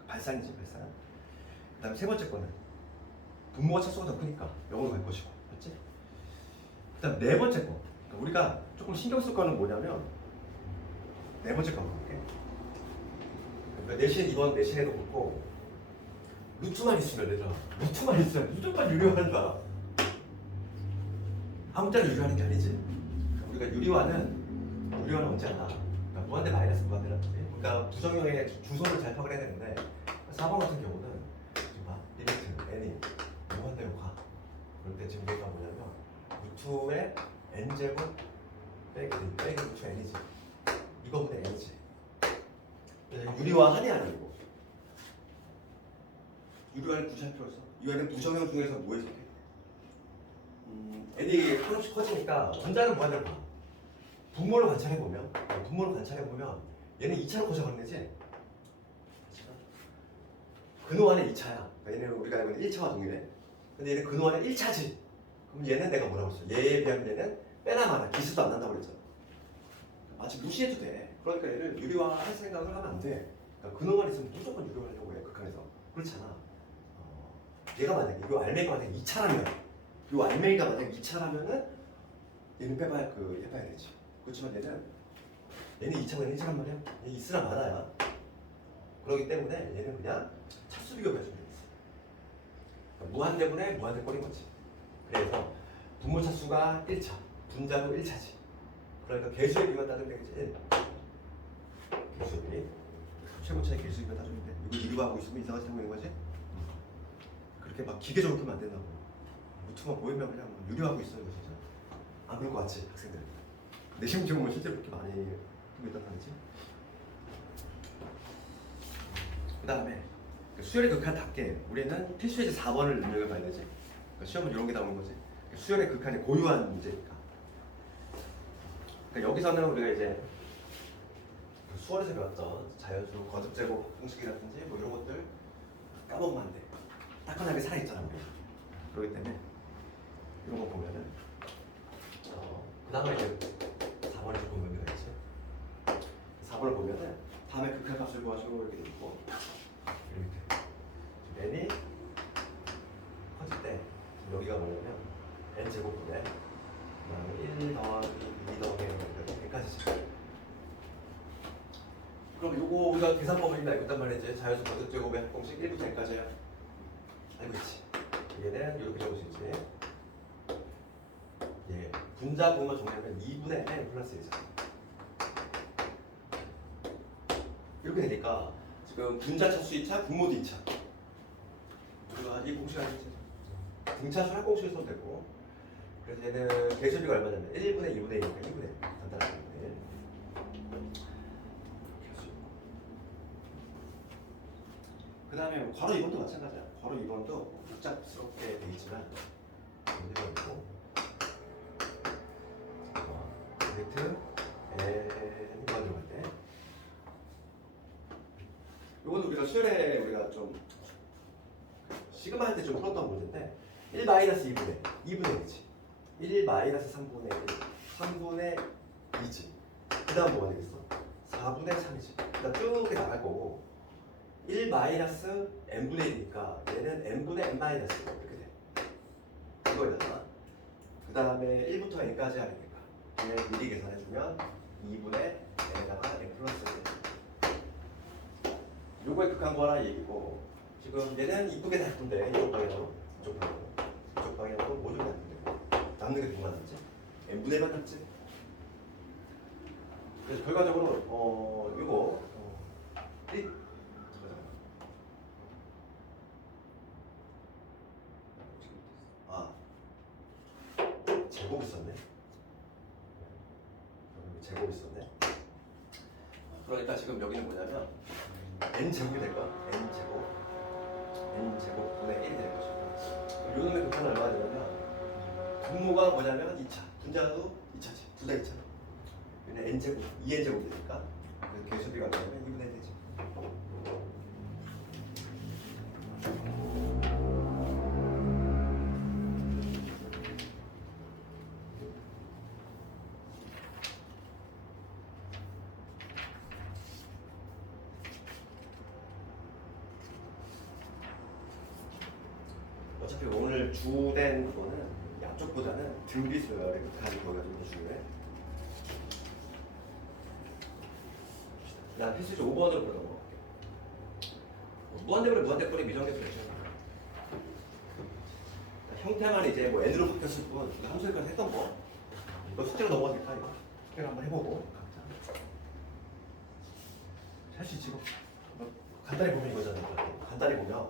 발산이지 발산. 그다음에 세 번째 거는 분모가 차수가 더 크니까 0으로 갈 것이고, 맞지? 그다음 네 번째 거. 그러니까 우리가 조금 신경 쓸 거는 뭐냐면 네 번째 거 볼게. 그러니까 내신 이번 내신에도 그렇고 루트만 있으면 얘들아 루트만 있으면 무조건 유리화한다. 아무짝에 유리하는 게 아니지. 그러니까 우리가 유리화는 언제 하나? 그러니까 무한대 마이너스 무한대라든지. 그러니까 부정형의 주소를 잘 파악을 해야 되는데 4번 같은 경우는 지금 봐. 리미트 n이 무한대로 가. 그럴 때 지금 얘가 뭐냐면 루트의 n제곱 빼기 루트 n이지. 이거분의 n이지. 유리화 한이 아니고 유리화를 굳이 할 필요 없어. 이거는 부정형 중에서 뭐 해석해? n이 한없이 커지니까 분자는 무한대로 가. 분모를 관찰해보면 얘는 2차로 고정하는 되지? 근호 안에 2차야. 그러니까 얘는 우리가 알고 있는 1차와 동일해. 근데 얘는 근호 안에 1차지. 그럼 얘는 내가 뭐라고 했어? 얘에 비하면 얘는 빼나 마나 기수도 안 난다고 그랬잖아. 마치 무시해도 돼. 그러니까 얘를 유리화할 생각을 하면 안 돼. 그러니까 근호만 있으면 무조건 유리화하려고 해. 극한에서. 그렇잖아. 얘가 만약에 이 알맹이가 만약에 2차라면 이 알맹이가 만약에 2차라면은 얘는 해봐야 되지. 그렇지만 얘는 2차고 얘는 1차란 말이야. 얘 있으나 마나야. 그렇기 때문에 얘는 그냥 차수 비교해주면 있어. 그러니까 무한대분의 무한대 꼴인 거지. 그래서 분모 차수가 1차, 분자도 1차지. 그러니까 개수의 비만 따지면 되겠지. 1. 개수의 비. 최고차의 개수의 비만 따지면 돼. 이거 유리화하고 있으면 이상하지 하고 있는 거지. 그렇게 막 기계적으로 보면 안 된다고. 루트만 보이면 그냥 유리화하고 있어 이거 진짜. 안 그럴 것 같지 학생들. 내 심지어는 실제로 그렇게 많이 하고 있단 말이지. 그 다음에 수열의 극한답게 우리는 필수예제 4번을 능력을 봐야 되지. 그러니까 시험은 이런 게 나오는 거지. 수열의 극한이 고유한 문제니까. 그러니까 여기서는 우리가 이제 수원에서 배웠던 자연수 거듭제곱 공식이라든지 뭐 이런 것들 까먹으면 안 돼. 따끈하게 살아있잖아 우리. 그렇기 때문에 이런 거 보면은 그 다음에 이제 4번에 조금 의미가 있지. 4번을 보면은 다음에 극한값을 구하시고 이렇게 돼 있고 이렇게 n이 커질 때 여기가 뭐냐면 n제곱분의 1 더하기 2 더하기 n까지지. 그럼 요거 우리가 계산법을 알고 있단 말이지. 자연수 거듭제곱의 공식 1부터 n까지야. 알고 있지. 얘는 이렇게 적을 수 있지. 예, 분자 부호만 정리하면 2분의 n 플러스 1이잖아. 이렇게 되니까 지금 분자 차수 2차, 분모도 2차. 우리가 이 공식 알겠지? 분차수 할 공식을 써도 되고. 그래서 얘는 개수비가 얼마냐면 1분의 2분의 1이니까 2분의 1. 간단하게 2분의 1. 그 다음에 괄호 2번도 마찬가지야. 괄호 2번도 복잡스럽게 돼 있지만 1번이고 네트 n 들어갈 때 이거는 우리가 수열에 우리가 좀 시그마 할 때 좀 풀었던 문제인데 1 마이너스 2분의 1이지. 1 마이너스 3분의 1 3분의 2지. 그 다음 뭐가 되겠어? 4분의 3이지. 그다음 쭉 나갈 거고 1 마이너스 n분의 1이니까 얘는 n분의 n 마이너스 이렇게 돼. 이거에다가 그 다음에 1부터 n까지 하니까 얘 미리 계산해주면 2분의 n에다가 n 플러스 1. 요거의 극한거라 얘기고 지금 얘는 이쁘게 다 예쁜데 이쪽 방향으로 이쪽 방향으로 모듈이 남는데 남는 게 누가 남지? n분의 1만 남지? 그래서 결과적으로 요거 1 제곱 있었네. 제곱 있었네. 그러니까 지금 여기는 뭐냐면 n 제곱이 될까? n 제곱 분의 1이 될 것이고. 그럼 요 놈의 극한은 얼마나 되냐면 분모가 뭐냐면 2차, 분자도 2차지. 둘 다 2차. 얘는 n 제곱, 2n 제곱이 되니까 그래서 개수비가 뭐냐면 2분의 1 되지. 어차피 오늘 주된 거는 앞쪽보다는 등비수열의 극한이 거기가 좀 더 중요해. 난 필수적 5번으로 보러 넘어갈게. 무한대분의 무한대꼴의 미정계수 괜찮아. 형태만 이제 뭐 n으로 바뀌었을 뿐 이거 함수에까지 했던 거 이거 숙제로 넘어가도 될까 이거 숙제를 한번 해보고 각자 할 수 있지 뭐 간단히 보면 이거잖아요. 간단히 보면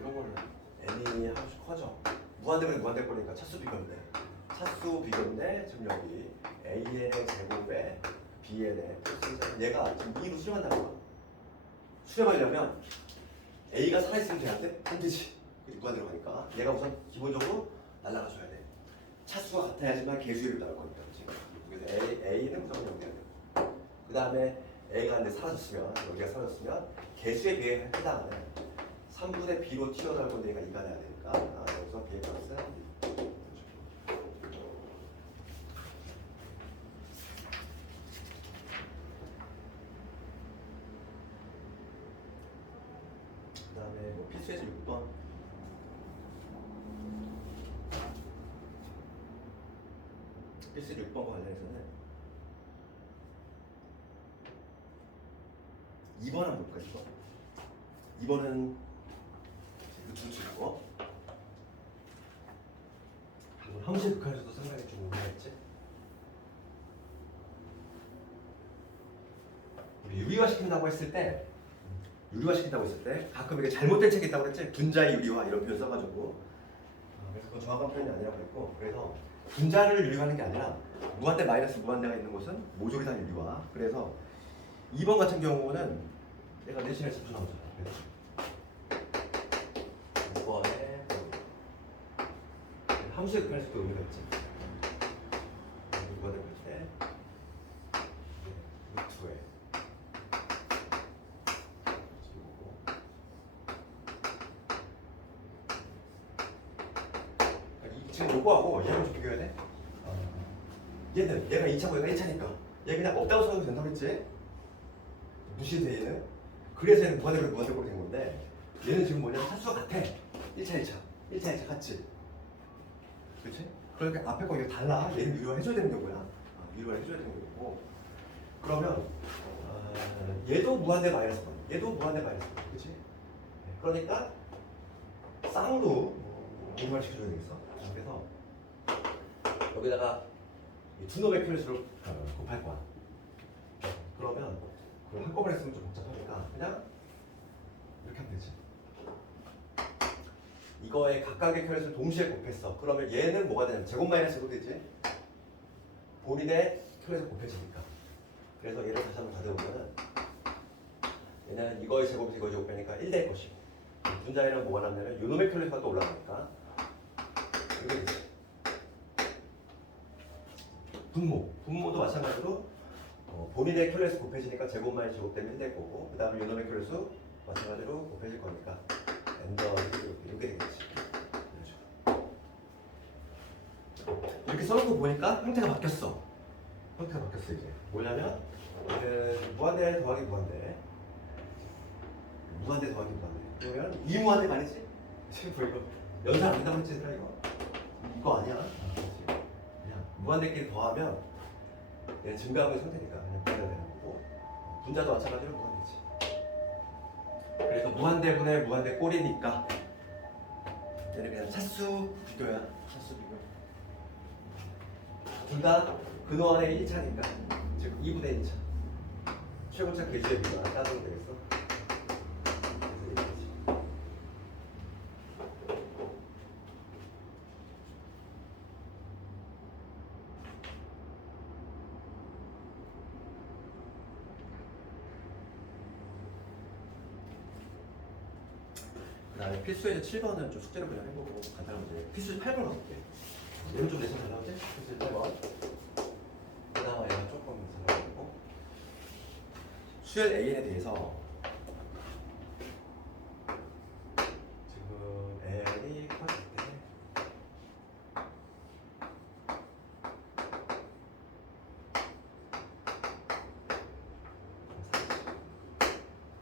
이런 거는 n이 하나씩 커져 무한대면 무한대 거니까 차수 비교인데 차수 비교인데 지금 여기 an의 제곱에 bn의 플러스 얘가 지금 2로 수렴한다는 거야. 수렴하려면 a가 살아있으면 돼야 돼? 안 되지. 무한대로 가니까 얘가 우선 기본적으로 날아가줘야 돼. 차수가 같아야지만 개수율이 나올 거니까 그래서 a는 무조건 0 돼야 돼. 그 다음에 a가 이제 사라졌으면 여기가 사라졌으면 개수에 비해 해당하는 3분의 b로 튀어나올 건데 얘가 2가 돼야 되니까 여기서 b의 값은 그 다음에 뭐 필수에서 6번 필수 6번과 관련해서는 2번 한번 볼까 2번 2번은 이거 중치고 함수의 극한에서도 상당히 좀 오래했지 우리 유리화 시킨다고 했을 때 가끔 이게 잘못된 책이 있다고 그랬지 분자의 유리화 이런 표현 써가지고 그래서 그건 정확한 표현이 아니라고 그랬고 그래서 분자를 유리화하는 게 아니라 무한대 마이너스 무한대가 있는 곳은 모조리단 유리화 그래서 2번 같은 경우는 내가 내신에 자주 나오잖아 그래서 2번에 함수의 극한에서도 의미가 있지 2번에 볼 때 루트에 지금 요거하고 얘랑 좀 비교해야 돼? 얘는 얘가 2차고 얘가 1차니까 얘 그냥 없다고 써도 된다고 했지? 무시돼 얘는 그래서 얘는 무한대로 된 건데 얘는 지금 뭐냐면 차수가 같아 1차 1차 같지? 그렇지? 그러니까 앞에 거 이거 달라 얘는 유료화 해줘야 되는 거야 유료화 해줘야 되는 거고 그러면 얘도 무한대 마이너스 번 얘도 무한대 마이너스 번 그렇지? 그러니까 쌍도 유료화 시켜줘야 되겠어 그래서 여기다가 두 놈의 큐렛으로 곱할 거야. 그러면 그걸 한꺼번에 쓰면 좀 복잡하니까 그냥 이렇게 하면 되지. 이거의 각각의 큐렛을 동시에 곱했어. 그러면 얘는 뭐가 되냐면 제곱 마이너스로 되지. 본인의 큐렛을 곱해지니까. 그래서 얘를 다시 한번 가져보면은 얘는 이거의 제곱에서 이거의 제곱 빼니까 1될 것이고 분자에는 뭐가 남냐면 요놈의 큐렛가 또 올라가니까 이렇게 되지. 분모도 마찬가지로 본인의 큐렛수 곱해지니까 제곱 마이너스 제곱 되면 1될 거고 그 다음에 요놈의 큐렛수 마찬가지로 곱해질 거니까 엔더 이렇게 되겠지. 이렇게 써놓고 보니까 형태가 바뀌었어. 이제 뭐냐면 무한대 더하기 무한대 그러면 이무한대가 아니지? 지금 이거 연산 안 된다고 했지 이거 아니야. 그냥 무한대끼리 더하면 얘는 증가하는 상태니까 그냥 무한대 되는 거고 분자도 마찬가지로 무한대지. 그래서 무한대분의 무한대 꼴이니까 얘는 그냥 차수 비교야. 둘 다 근원의 1차니까 즉 2분의 1차 최고차 계수의 비가 따르면 되겠어. 그 다음에 필수에서 7번은 좀 숙제를 그냥 해보고 간단한 문제. 필수 8번 가볼게. 얘는 좀 내신 잘 나오지? 필수 8번. 그나마 얘가 조금 잘 나오고. 수열 A에 대해서 지금 L이 커질 때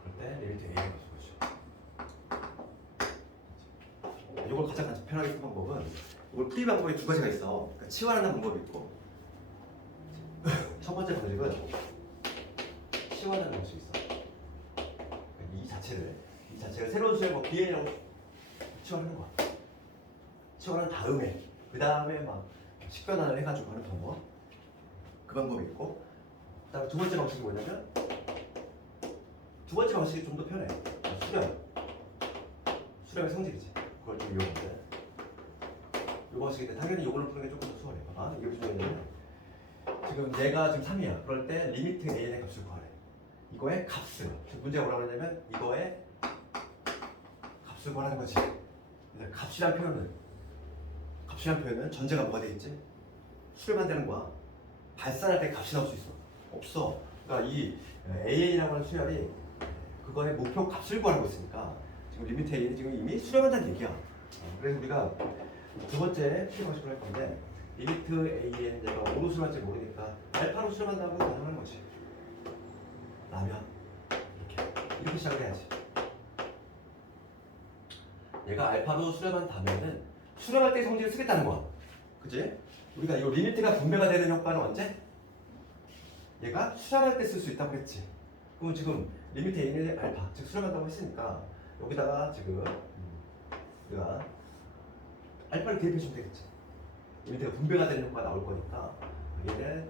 그럴 때 리미트 A가 이걸 가장 편하게 쓰는 방법은 이걸 풀이 방법이 두 가지가 있어. 그러니까 치환하는 방법이 있고 첫 번째 방식은 치환하는 방식이 있어. 그러니까 이 자체를 새로운 수의 뭐 BN이라고 치환하는 거야. 치환한 다음에 그 다음에 막 식변환을 해가지고 하는 방법. 그 방법이 있고, 그다음에 두 번째 방식이 뭐냐면 두 번째 방식이 좀 더 편해. 수렴의 성질이지. 그걸 좀 이용하는데 이 방식인데 당연히 이걸로 푸는 게 조금 더 수월해. 봐봐. 이게 무슨 얘기냐면 지금 얘가 지금 3이야. 그럴 때 리미트 a의 값을 구하래. 이거의 값을. 지금 문제가 뭐라고 하냐면 이거의 값을 구하라는 거지. 그래서 값이란 표현은 전제가 뭐가 되겠지? 수렴한 되는 거야. 발산할 때 값이 나올 수 있어. 없어. 그러니까 이 AN이라고 하는 수열이 그거의 목표 값을 구하고 있으니까 지금 리미트 AN이 지금 이미 수렴한다는 얘기야. 그래서 우리가 두 번째 풀이 방식으로 할 건데 리미트 AN 내가 뭐로 수렴할지 모르니까 알파로 수렴한다고 가능한 거지. 라면 이렇게 시작을 해야지. 얘가 알파로 수렴한다면은 수렴할 때 성질을 쓰겠다는 거야. 그지? 우리가 이 리미트가 분배가 되는 효과는 언제? 얘가 수렴할 때 쓸 수 있다고 했지. 그럼 지금 리미트 A는 알파, 즉 수렴한다고 했으니까 여기다가 지금 우리가 알파를 대입해주면 되겠지. 리미트가 분배가 되는 효과가 나올 거니까 얘는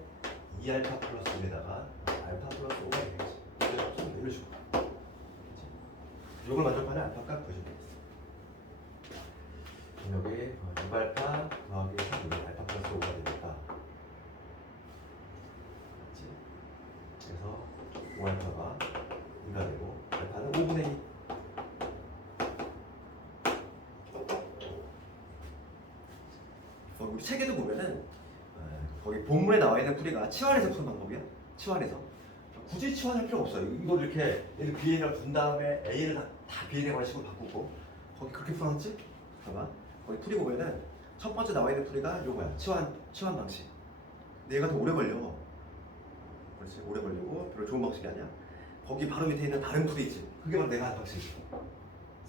2알파 플러스 1에다가 알파 플러스 5가 되겠지. 이런 식으로. 이걸 만족하는 알파 값 구해주면 되겠어. 여기 6알파 더하기 3이 알파 플러스 5가 되니까 그래서 5알파가 2가 되고 알파는 5분의 2. 우리 책에도 보면은 거기 본문에 나와 있는 풀이가 치환해서 푸는 방법이야. 치환해서 굳이 치환할 필요 없어요. 이걸 이렇게 얘를 BN이라고 둔 다음에 A를 다 BN의 방식으로 바꾸고 거기 그렇게 풀어놨지? 잠깐만 거기 풀이 보면은 첫 번째 나와 있는 풀이가 요거야. 치환 방식. 근데 얘가 더 오래 걸려. 그렇지, 오래 걸리고 별로 좋은 방식이 아니야. 거기 바로 밑에 있는 다른 풀이 있지. 그게 바로 내가 한 방식이야.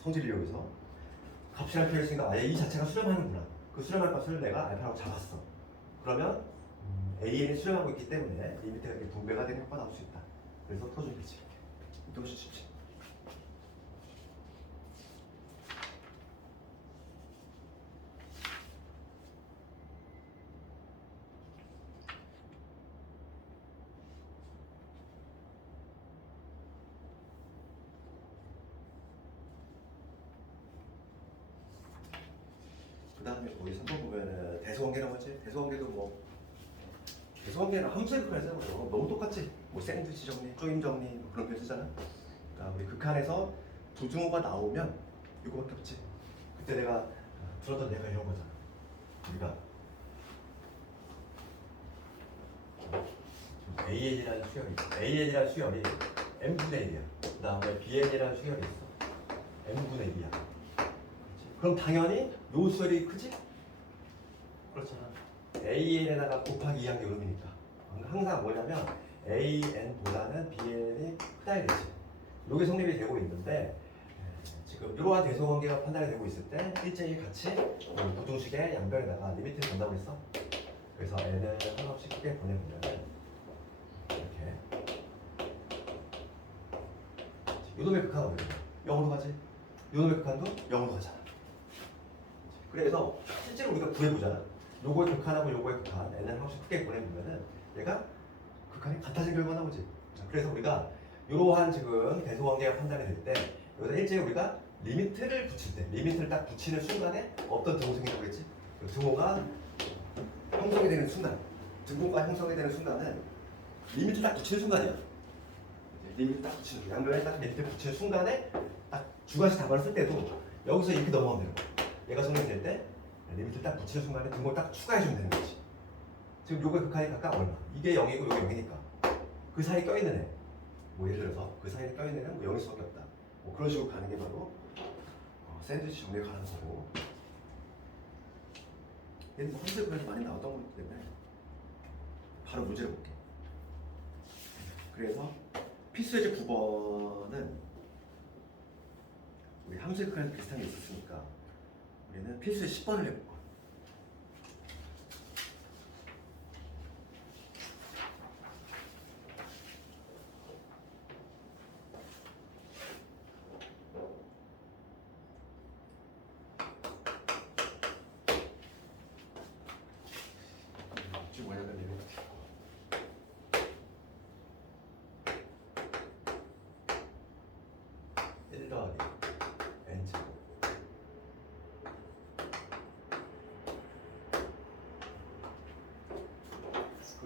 성질을 이용해서 값이라는 표현이 있으니까 아예 이 자체가 수렴하는구나. 그 수렴할 값을 내가 알파라고 잡았어. 그러면 AN이 수렴하고 있기 때문에 리미트가 이렇게 분배가 되는 효과가 나올 수 있다. 그래서 풀어주면 되지. 이렇게 훨씬 쉽지. 그 다음에 거기 3번 보면은 대소관계라고 하지? 대소관계는 함수의 극한에 쓰는 거죠. 너무 똑같지? 뭐 샌드위치 정리, 조임 정리 뭐 그런 표 쓰잖아. 그러니까 우리 극한에서 부등호가 나오면 이거밖에 없지. 그때 내가 들었던 얘가 이런 거잖아. 우리가 AN이라는 수열이 M분의 1이야. 그 다음에 BN이라는 수열이 있어. M분의 2야. 그럼 당연히 요 수열이 크지? 그렇잖아. AN에다가 곱하기 2한 게 요놈이니까. 항상 뭐냐면 AN보다는 BN이 크다 이랬지. 요게 성립이 되고 있는데 지금 이러한 대소관계가 판단이 되고 있을 때 일제히 같이 부등식의 양변에다가 리미트를 건다고 했어. 그래서 N을 하나씩 크게 보내보면 이렇게 요놈의 극한은 0으로 가지. 요놈의 극한도 0으로 가잖아. 그래서 실제로 우리가 구해보잖아. 요거의 극한하고 요거의 극한 N을 하나씩 크게 보내보면은 얘가 극한이 같아진 결과가 나오지. 그래서 우리가 이러한 지금 대소관계가 판단이 될 때 여기다 일제히 우리가 리미트를 붙일 때 리미트를 딱 붙이는 순간에 어떤 등호 생기라고 했지? 등호가 형성이 되는 순간 등호가 형성이 되는 순간은 리미트 딱 붙이는 순간이야. 리미트 딱 붙이는 양변에 딱 리미트 붙이는 순간에 딱 주관식 답안을 쓸 때도 여기서 이렇게 넘어가면 되는 거야. 얘가 성립될 때 리미트 딱 붙이는 순간에 등호를 딱 추가해주면 되는 거지. 지금 요거의 극한이 각각 얼마? 이게 0이고 요게 0이니까 그 사이에 껴있는 애 뭐 예를 들어서 그 사이에 껴있는 애는 뭐 0일 수밖에 없다. 뭐 그런 식으로 가는 게 바로 샌드위치 정리에 가는 거고. 얘는 뭐 함수의 극한이 많이 나왔던 거기 때문에 바로 문제를 볼게. 그래서 필수예제 9번은 우리 함수의 극한이 비슷한 게 있었으니까 우리는 필수의 10번을 해볼 거야.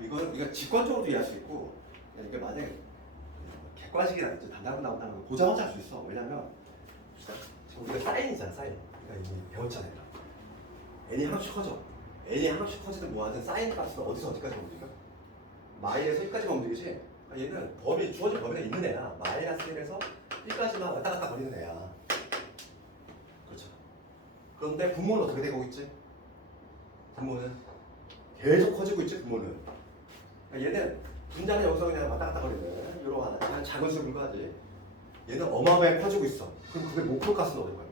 이거 직관적으로도 이해할 수 있고, 이게 만약에 객관식이나 이제 단답을 나온다는 걸 보자마자 할 수 있어. 왜냐면 지금 우리가 사인이잖아, 사인. 그러니까 이미 배웠잖아요. n이 하나씩 커져. n이 하나씩 커지든 뭐하든 사인 값은 어디서 어디까지 움직여? 마이너스 1까지만 움직이지. 그러니까 얘는 범위, 주어진 범위가 있는 애야. 마이너스 1에서 1까지만 왔다 갔다 거리는 애야. 그렇죠. 그런데 분모는 어떻게 되고 있지? 분모는 계속 커지고 있지, 분모는. 그러니까 얘는 분자는 여기서 그냥 왔다 갔다 거리는 이러한 그냥 작은 수에 불과하지. 얘는 어마어마하게 커지고 있어. 그럼 그게 목표 값은 어딜 거야?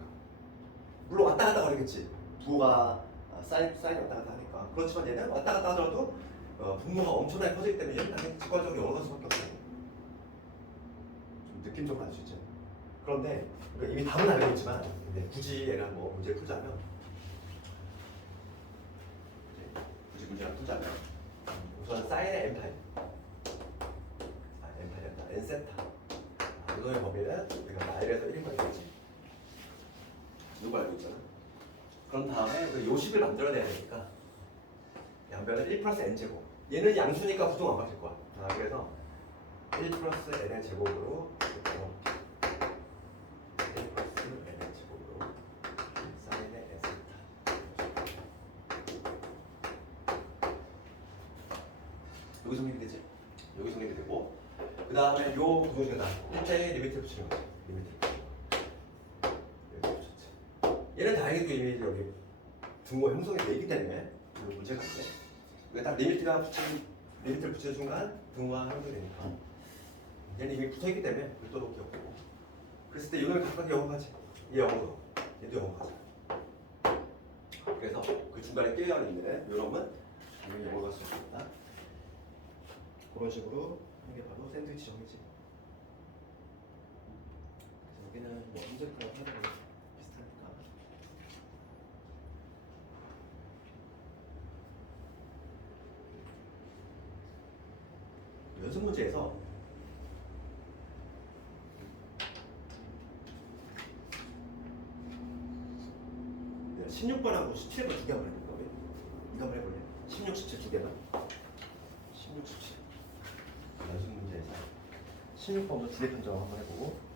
물론 왔다 갔다 거리겠지. 부호가 사인이 왔다 갔다 하니까. 그렇지만 얘는 왔다 갔다 하더라도 분모가 엄청나게 커지기 때문에 얘는 당연히 직관적으로 열어갈 수밖에 없어. 좀 느낌 좀 받을 수 있지. 그런데 우리가 이미 답은 알고 있지만 근데 굳이 얘가 뭐 문제 풀자면 굳이 문제를 풀자면 우선 사인의 n파이 n파이였다 n세타 이거의 범위는 우리가 마일에서 1인 거겠지. 누구 알고 있잖아. 그런 다음에 우리가 요식을 만들어내야 되니까 양변은 1 플러스 n제곱. 얘는 양수니까 부동 안 바뀔 거야. 그래서 1 플러스 n의 제곱으로 1 플러스 n의 제곱으로 사인의 n세타. 여기 성립이 되지? 여기 성립이 되고 그 다음에 요 구조식이 나 1대 리미트를 붙이는 거지. 리미트를 붙였지. 얘는 다행히 또 이미 여기 분모 형성이 돼 있기 때문에 별로 문제가 없네. 딱 리미트를 붙이는 순간 분모가 형성이 되니까 얘는 이미 붙어있기 때문에 별도로 기억하고 그랬을 때 이놈이 각각 영어가지. 얘 영어로 얘도 영어가지. 그래서 그 중간에 끼어있는 요놈은 당연히 영어가 쓸 수 있다. 그런 식으로 하는 게 바로 샌드위치 정리지. 그래서 여기는 뭐 문제가 하나로 비슷하니까. 연습 문제에서 내가 16번하고 17번 두 개 한번 해볼까? 이거 한번 해볼래? 16, 17 두 개만. 16, 17 연습 문제에서 16번부터 두개 편정 한번 해보고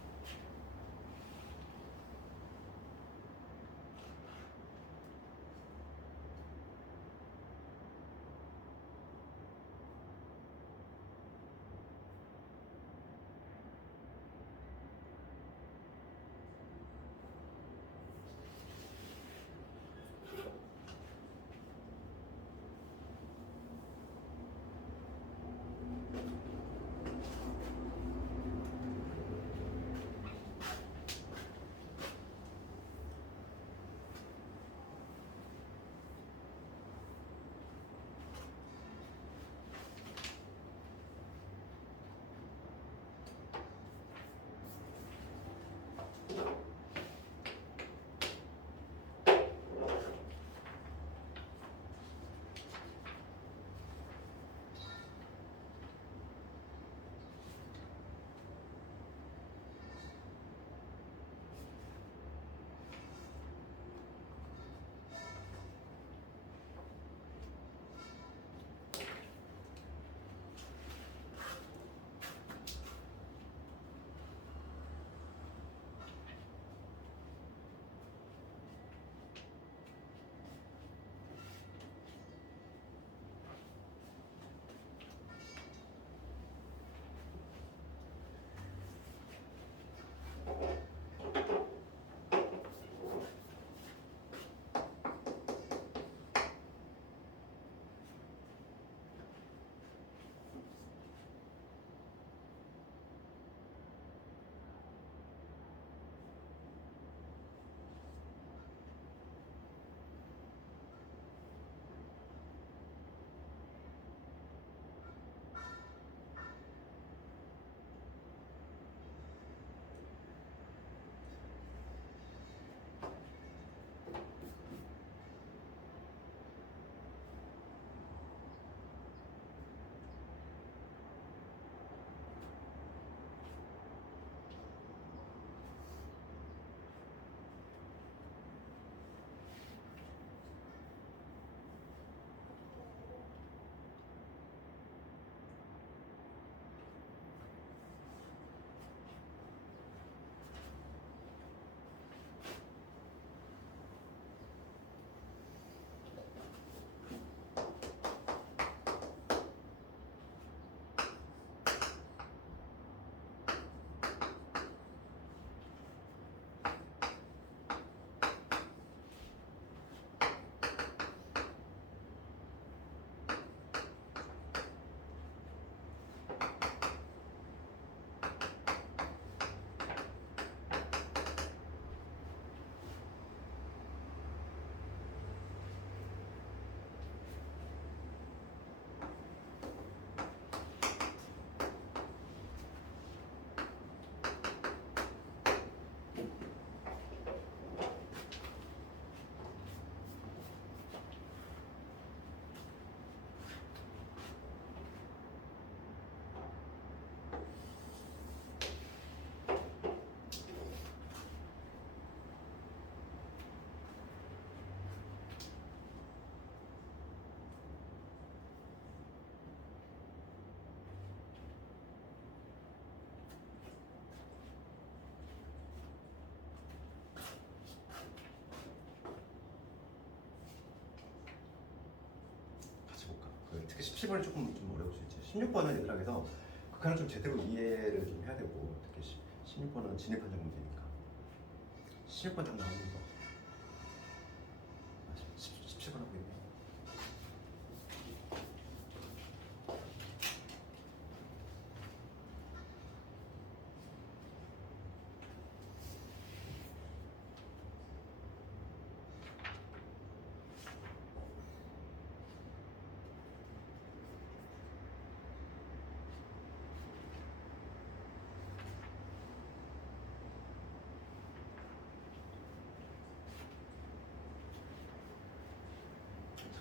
특히 17번이 조금 좀 어려울 수 있지. 16번은 얘들아서 극한을 좀 제대로 이해를 좀 해야 되고, 특히 16번은 진입 판정 문제니까. 16번 딱 나오는 거. 17번 하고 있네.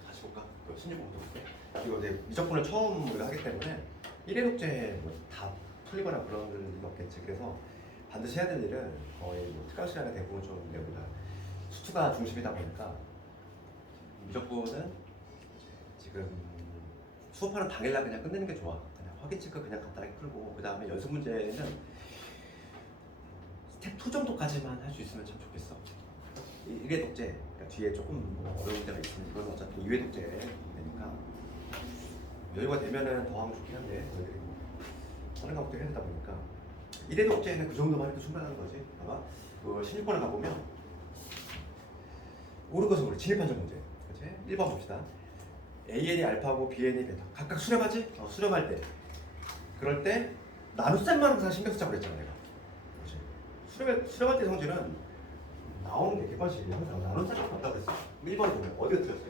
다시 볼까? 16번부터 볼게. 이거 이제 미적분을 처음 우리가 하기 때문에 1회 독재 뭐다 풀리거나 그런 일은 없겠지. 그래서 반드시 해야 될 일은 거의 뭐 특강 시간에 대부분 좀 내보다 수투가 중심이다 보니까 미적분은 지금 수업하는 당일날 그냥 끝내는 게 좋아. 그냥 확인 체크 그냥 간단하게 풀고, 그 다음에 연습 문제는 스텝 2 정도까지만 할 수 있으면 참 좋겠어. 1회 독재, 그러니까 뒤에 조금 뭐 어려운 문제가 있으면 이건 어차피 2회 독재 되니까 여유가 되면은 더 하면 좋긴 한데 너희들이 뭐 다른 과목도 해야 되다 보니까 1회 독재는 그 정도만 해도 충분한 거지. 아마 그 16번에 가보면 옳은 것은 우리 진입 판정 문제. 그치? 1번 봅시다. AN이 알파고 BN이 베타. 각각 수렴하지? 수렴할 때. 그럴 때 나눗셈만 항상 신경 쓰자고 그랬잖아 내가. 그치? 수렴할 때 성질은 나오는 게 객관식이 항상 나눗셈만 봤다고 그랬어. 1번에 보면 어디가 틀렸어?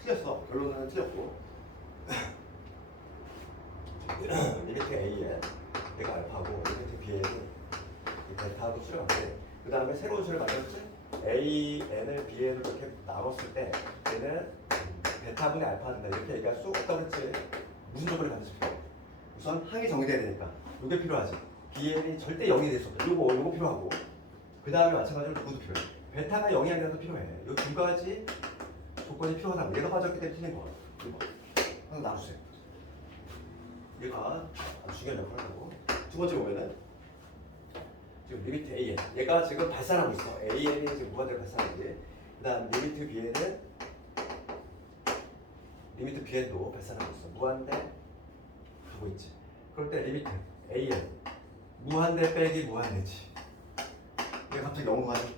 틀렸어. 결론은 틀렸고. 리미트 A에 얘가 알파고 리미트 B에는 베타도 수렴하는데, 그 다음에 새로운 수를 만들었지? AN을 BN으로 이렇게 나눴을 때 얘는 베타분의 알파가 된다 이렇게 얘기할 수 없다고 했지. 무슨 조건이 반드시 필요해? 우선 항이 정의돼야 되니까 이게 필요하지. BN이 절대 0이 될 수 없다. 요거 필요하고, 그 다음에 마찬가지로 누구도 필요해. 베타가 0이 아니라도 필요해. 요 두 가지 조건이 필요하다. 얘가 빠졌기 때문에 틀린 거야. 1번 항상 나눠주세요. 얘가 아주 중요한 역할을 하고, 두 번째 보면은 지금 리미트 AN 얘가 지금 발산하고 있어. AN이 지금 무한대로 발산하지. 그 다음 리미트 BN은 리미트 BN도 발산하고 있어. 무한대 하고 있지. 그럴 때 리미트 AN 무한대 빼기 무한대지. 얘가 갑자기 0으로 가지.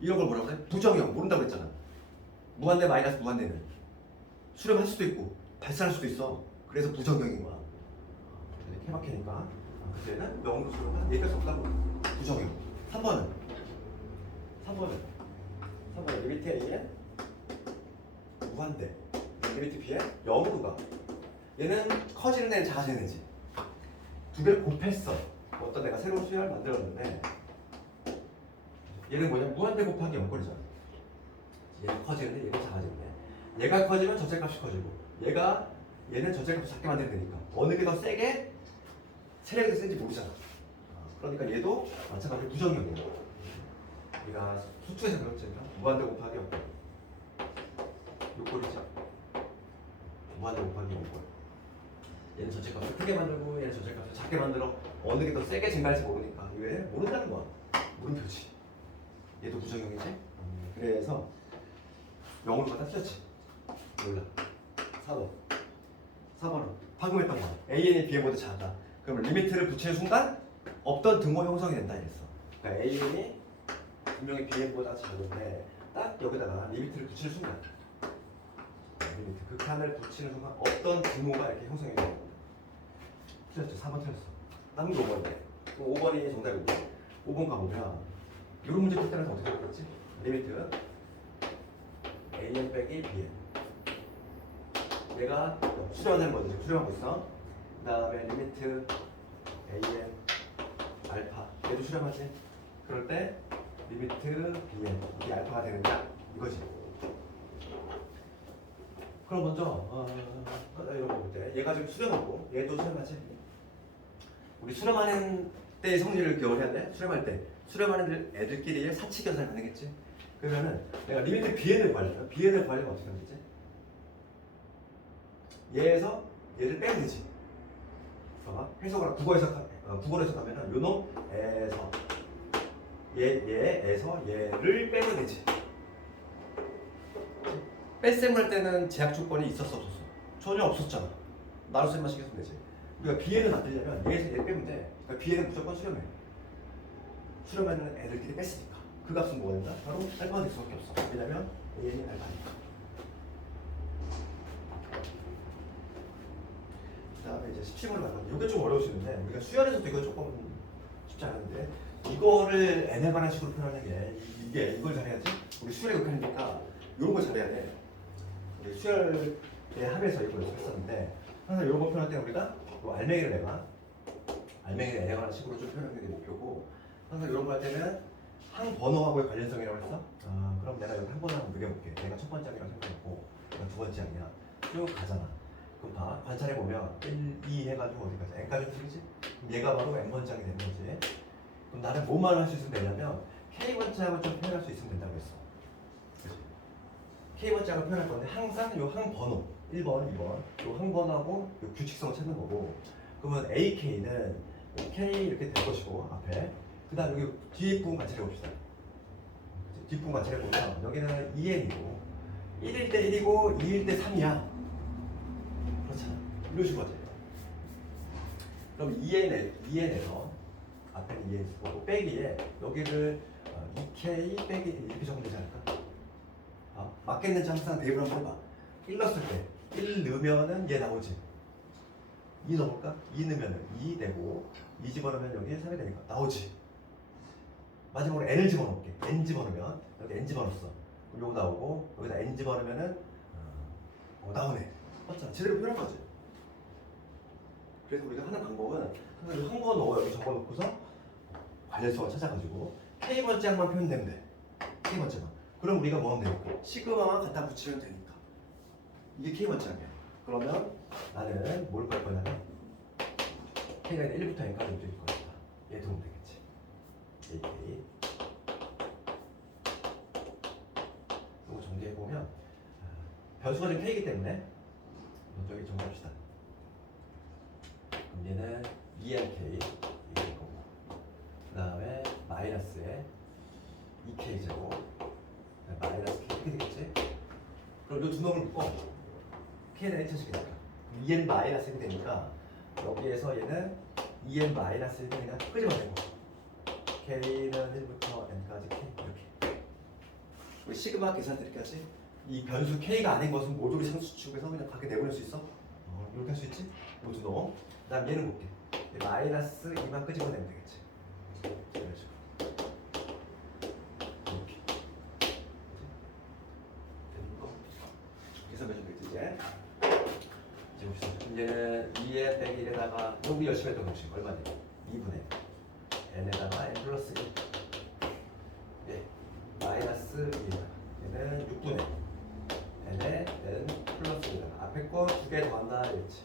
이런 걸 뭐라고 해? 부정형. 모른다고 했잖아. 무한대 마이너스 무한대는 수렴할 수도 있고 발산할 수도 있어. 그래서 부정형인 거야. 케바케니까 그때는 0으로 수렴한 얘기할 수 없다고. 부정형. 3번은 리미트 A에 무한대 리미트 B에 0으로 가. 얘는 커지는 애는 작아지는 애지. 두 개를 곱했어. 어떤 애가 새로운 수열을 만들었는데 얘는 뭐냐? 무한대 곱하기 0꼴이잖아. 얘는 커지는데 얘는 작아지는데, 얘가 커지면 저체값이 커지고 얘는 저체값을 작게 만들면 되니까 어느 게 더 세게 세력이 더 센지 모르잖아. 그러니까 얘도 마찬가지로 부정형이야. 우리가 수투에서 그렇지. 무한대 곱하기 0꼴 요꼴이죠. 무한대 곱하기 0꼴. 얘는 저체값을 크게 만들고 얘는 저체값을 작게 만들어. 어느 게 더 세게 증가할지 모르니까 왜? 모른다는 거야. 물음표지. 얘도 부정형이지. 그래서 0으로 갖다 쓰였지. 몰라. 4번은 방금 했던 거. AN이 Bn보다 작다. 그럼 리미트를 붙이는 순간 없던 등호 형성이 된다 이랬어. 그러니까 AN이 분명히 Bn보다 작은데 딱 여기다가 리미트를 붙이는 순간, 리미트 극한을 붙이는 순간 없던 등호가 이렇게 형성이 되는 거야. 틀렸죠. 4번 틀렸어. 남은 게 5번인데 5번이 정답이고, 5번 가보면 이런 문제 풀 때는 어떻게 하겠지? 리미트 AN 빼기 BN. 얘가 수렴하는 거지. 지금 수렴하고 있어. 그 다음에 리미트 AN 알파. 얘도 수렴하지. 그럴 때 리미트 BN 이게 알파가 되느냐 이거지. 그럼 먼저 이런 거 볼 때 얘가 지금 수렴하고 얘도 수렴하지. 우리 수렴하는 때의 성질을 기억을 해야 돼. 수렴하는 애들끼리의 사치 계산이 가능했지. 그러면은 내가 리미트 BN을 구하려면 어떻게 하면 되지? 얘에서 얘를 빼면 되지. 봐봐. 해석을 국어로 해석하면은 요놈에서 얘에서 얘를 빼면 되지. 뺄셈을 할 때는 제약 조건이 있었어 없었어? 전혀 없었잖아. 나눗셈만 시켰으면 되지. 우리가 bn을 만들려면 얘에서 얘 빼면 돼. 그러니까 bn은 무조건 수렴해. 수렴하는 애들끼리 뺐으니까. 그 값은 뭐가 된다? 바로 알파가 될 수밖에 없어. 왜냐면 an이 알파니까. 그 다음에 이제 17번을 만나면 이게 좀 어려울 수 있는데 우리가 수열에서도 이거 조금 쉽지 않은데 이거를 n에 관한 식으로 표현하는 게 이걸 잘해야지. 우리 수열의 극한이니까 이런 걸 잘해야 돼. 우리 수열의 합에서 이걸 했었는데 항상 이런 거 표현할 때 우리가 알맹이를 내가 알맹이를 n에 관한 식으로 좀 표현하는 게 목표고 항상 이런 거 할 때는 항번호하고의 관련성이라고 했어? 아, 그럼 내가 여기 항번호하고 매겨볼게. 내가 첫 번째 항이라고 생각해놓고 내가 두 번째 항이야. 쭉 가잖아. 그럼 봐. 관찰해보면 1, 2 해가지고 어디까지? n까지 틀리지? 그럼 얘가 바로 n번째 항이 되는 거지. 그럼 나는 뭐만 할 수 있으면 되냐면 k번째 항을 좀 표현할 수 있으면 된다고 했어. 그치? k번째 항을 표현할 건데 항상 요 항번호 1번, 2번 요 항번호하고 요 규칙성을 찾는 거고 그러면 ak는 k 이렇게 될 것이고 앞에 그 다음 여기 뒤에 부분 관찰해 봅시다. 뒷부분 관찰해 보면 여기는 2n이고 1일 때 1이고 2일 때 3이야. 그렇잖아. 이런 식으로 하지. 그럼 2n에서 앞에는 2n 쓰고 빼기에 여기를 2k 빼기 이렇게 적으면 되지 않을까? 맞겠는지 항상 대입을 한번 해봐. 1 넣었을 때 1 넣으면은 얘 나오지. 2 넣어볼까? 2 넣으면은 2 되고 2 집어넣으면 여기 3이 되니까 나오지. 마지막으로 n을 집어넣을게. n 집어넣으면 여기 n 집어넣었어. 그럼 요거 나오고 여기다 n 집어넣으면은 나오네. 맞잖아. 제대로 표현한 거지. 그래서 우리가 하는 방법은 항상 한 번 넣어 여기 적어놓고서 관련성을 찾아가지고 k번째 항만 표현되면 돼. k번째만. 그럼 우리가 뭐 하면 되니까 시그마만 갖다 붙이면 되니까 이게 k번째 항이야. 그러면 나는 뭘 구할 거냐면 k가 1부터 n까지 움직일 거니까 얘 도움 되겠지. AK 이거 정리해보면 변수가 지금 k이기 때문에 여기 정리합시다. 그럼 얘는 2nk 이게 거고 그 다음에 마이너스에 2k 제곱 마이너스 k 이렇게 되겠지? 그럼 이 두 놈을 묶어 k는 1차식이니까 2n 마이너스 1이 되니까 여기에서 얘는 2n 마이너스 1이 그냥 끄집어내고 k는 1부터 n까지 k 이렇게 우리 시그마 계산 이렇게 하지? 이 변수 k가 아닌 것은 모조리 상수축에서 그냥 밖에 내보낼 수 있어? 이렇게 할 수 있지? 모두 넣어. 그 다음 얘는 볼게. 마이너스 2만 끄집어내면 되겠지. 이런 식으로. 이렇게. 되는 거. 계산 해주면 되겠지, 이제. 이제 봅시다. 그럼 얘는 2n 빼기 1에다가 여기 열심히 했던 공식 얼마냐? 2분의 n에다가 n 플러스 1. 예. 마이너스 2에다가 얘는 6분의 n에 n 플러스 1에다가 앞에 거 두 개 더한다 이랬지.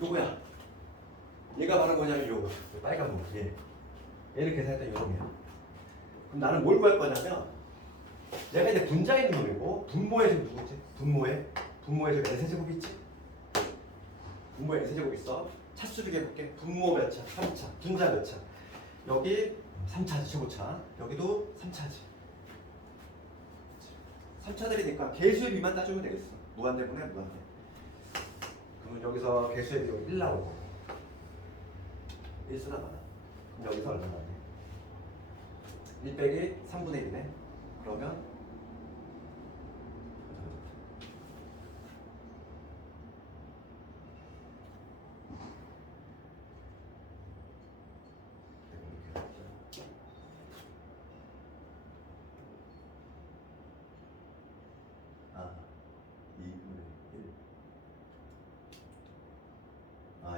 누구야? 얘가 말한 거냐면 요거 빨간 거 얘를 계산했던 요놈이야. 그럼 나는 뭘 구할 거냐면 얘가 이제 분자에 있는 놈이고 분모에 지금 누구지? 분모에 지금 n세제곱이 있지? 분모에 n세제곱 있어. 차수 비교해볼게. 분모 몇 차? 3차. 분자 몇 차? 여기 3차지 최고차. 여기도 3차지. 3차들이니까 개수의 비만 따주면 되겠어. 무한대분의 무한대. 그러면 여기서 개수의 비용이 1 나오고 1 쓰나 마나. 그럼 여기서 얼마 나오니? 1 빼기 3분의 1이네. 그러면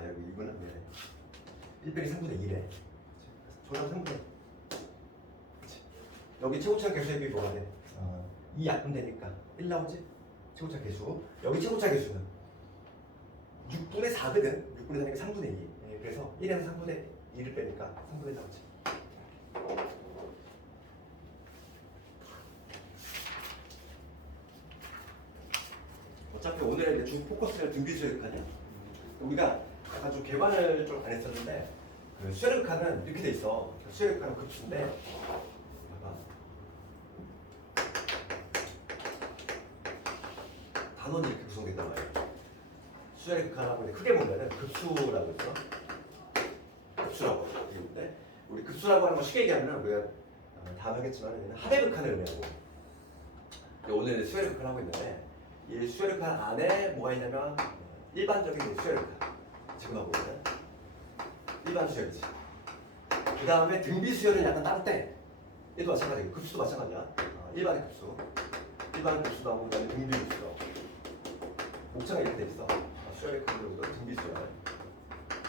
여기 2분의 1 빼기 3분의 2래. 조량 3분의 1. 여기 최고차 개수의 비율이 뭐가 돼? 2 약분되니까 1 나오지? 최고차 개수. 여기 최고차 개수는 6분의 4거든. 6분의 4니까 3분의 2. 그래서 1에서 3분의 2를 빼니까 3분의 1 나오지. 어차피 오늘의 주 포커스를 등비수의 극한이야. 우리가 약간 좀 개발을 좀 안 했었는데 그 수열의 극한은 이렇게 돼 있어. 수열의 극한은 급수인데 봐봐. 단원이 이렇게 구성된단 말이에요. 수열의 극한하고 근데 크게 보면은 급수라고 있어. 급수라고 있는데 우리 급수라고 하는 거 쉽게 얘기하면 우리가 다음 하겠지만 합의 극한을 의미하고 오늘 수열의 극한 하고 있는데 이 수열의 극한 안에 뭐가 있냐면 일반적인 수열의 극한 지금 하고 있는 일반 수열이지. 그 다음에 등비 수열은 약간 따로 떼. 얘도 마찬가지고 급수도 마찬가지야. 일반의 급수, 일반 급수도 하고 그다음에 등비 급수도 하고 목차가 이렇게 돼 있어. 수열의 극한도 등비 수열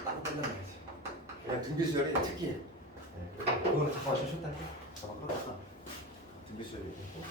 따로 뺀단 말이지. 그냥 등비 수열이 특이해. 네, 그거는 잠깐만 좀 쉬었다 할게. 잠깐 끌어봤다. 등비 수열이 있고.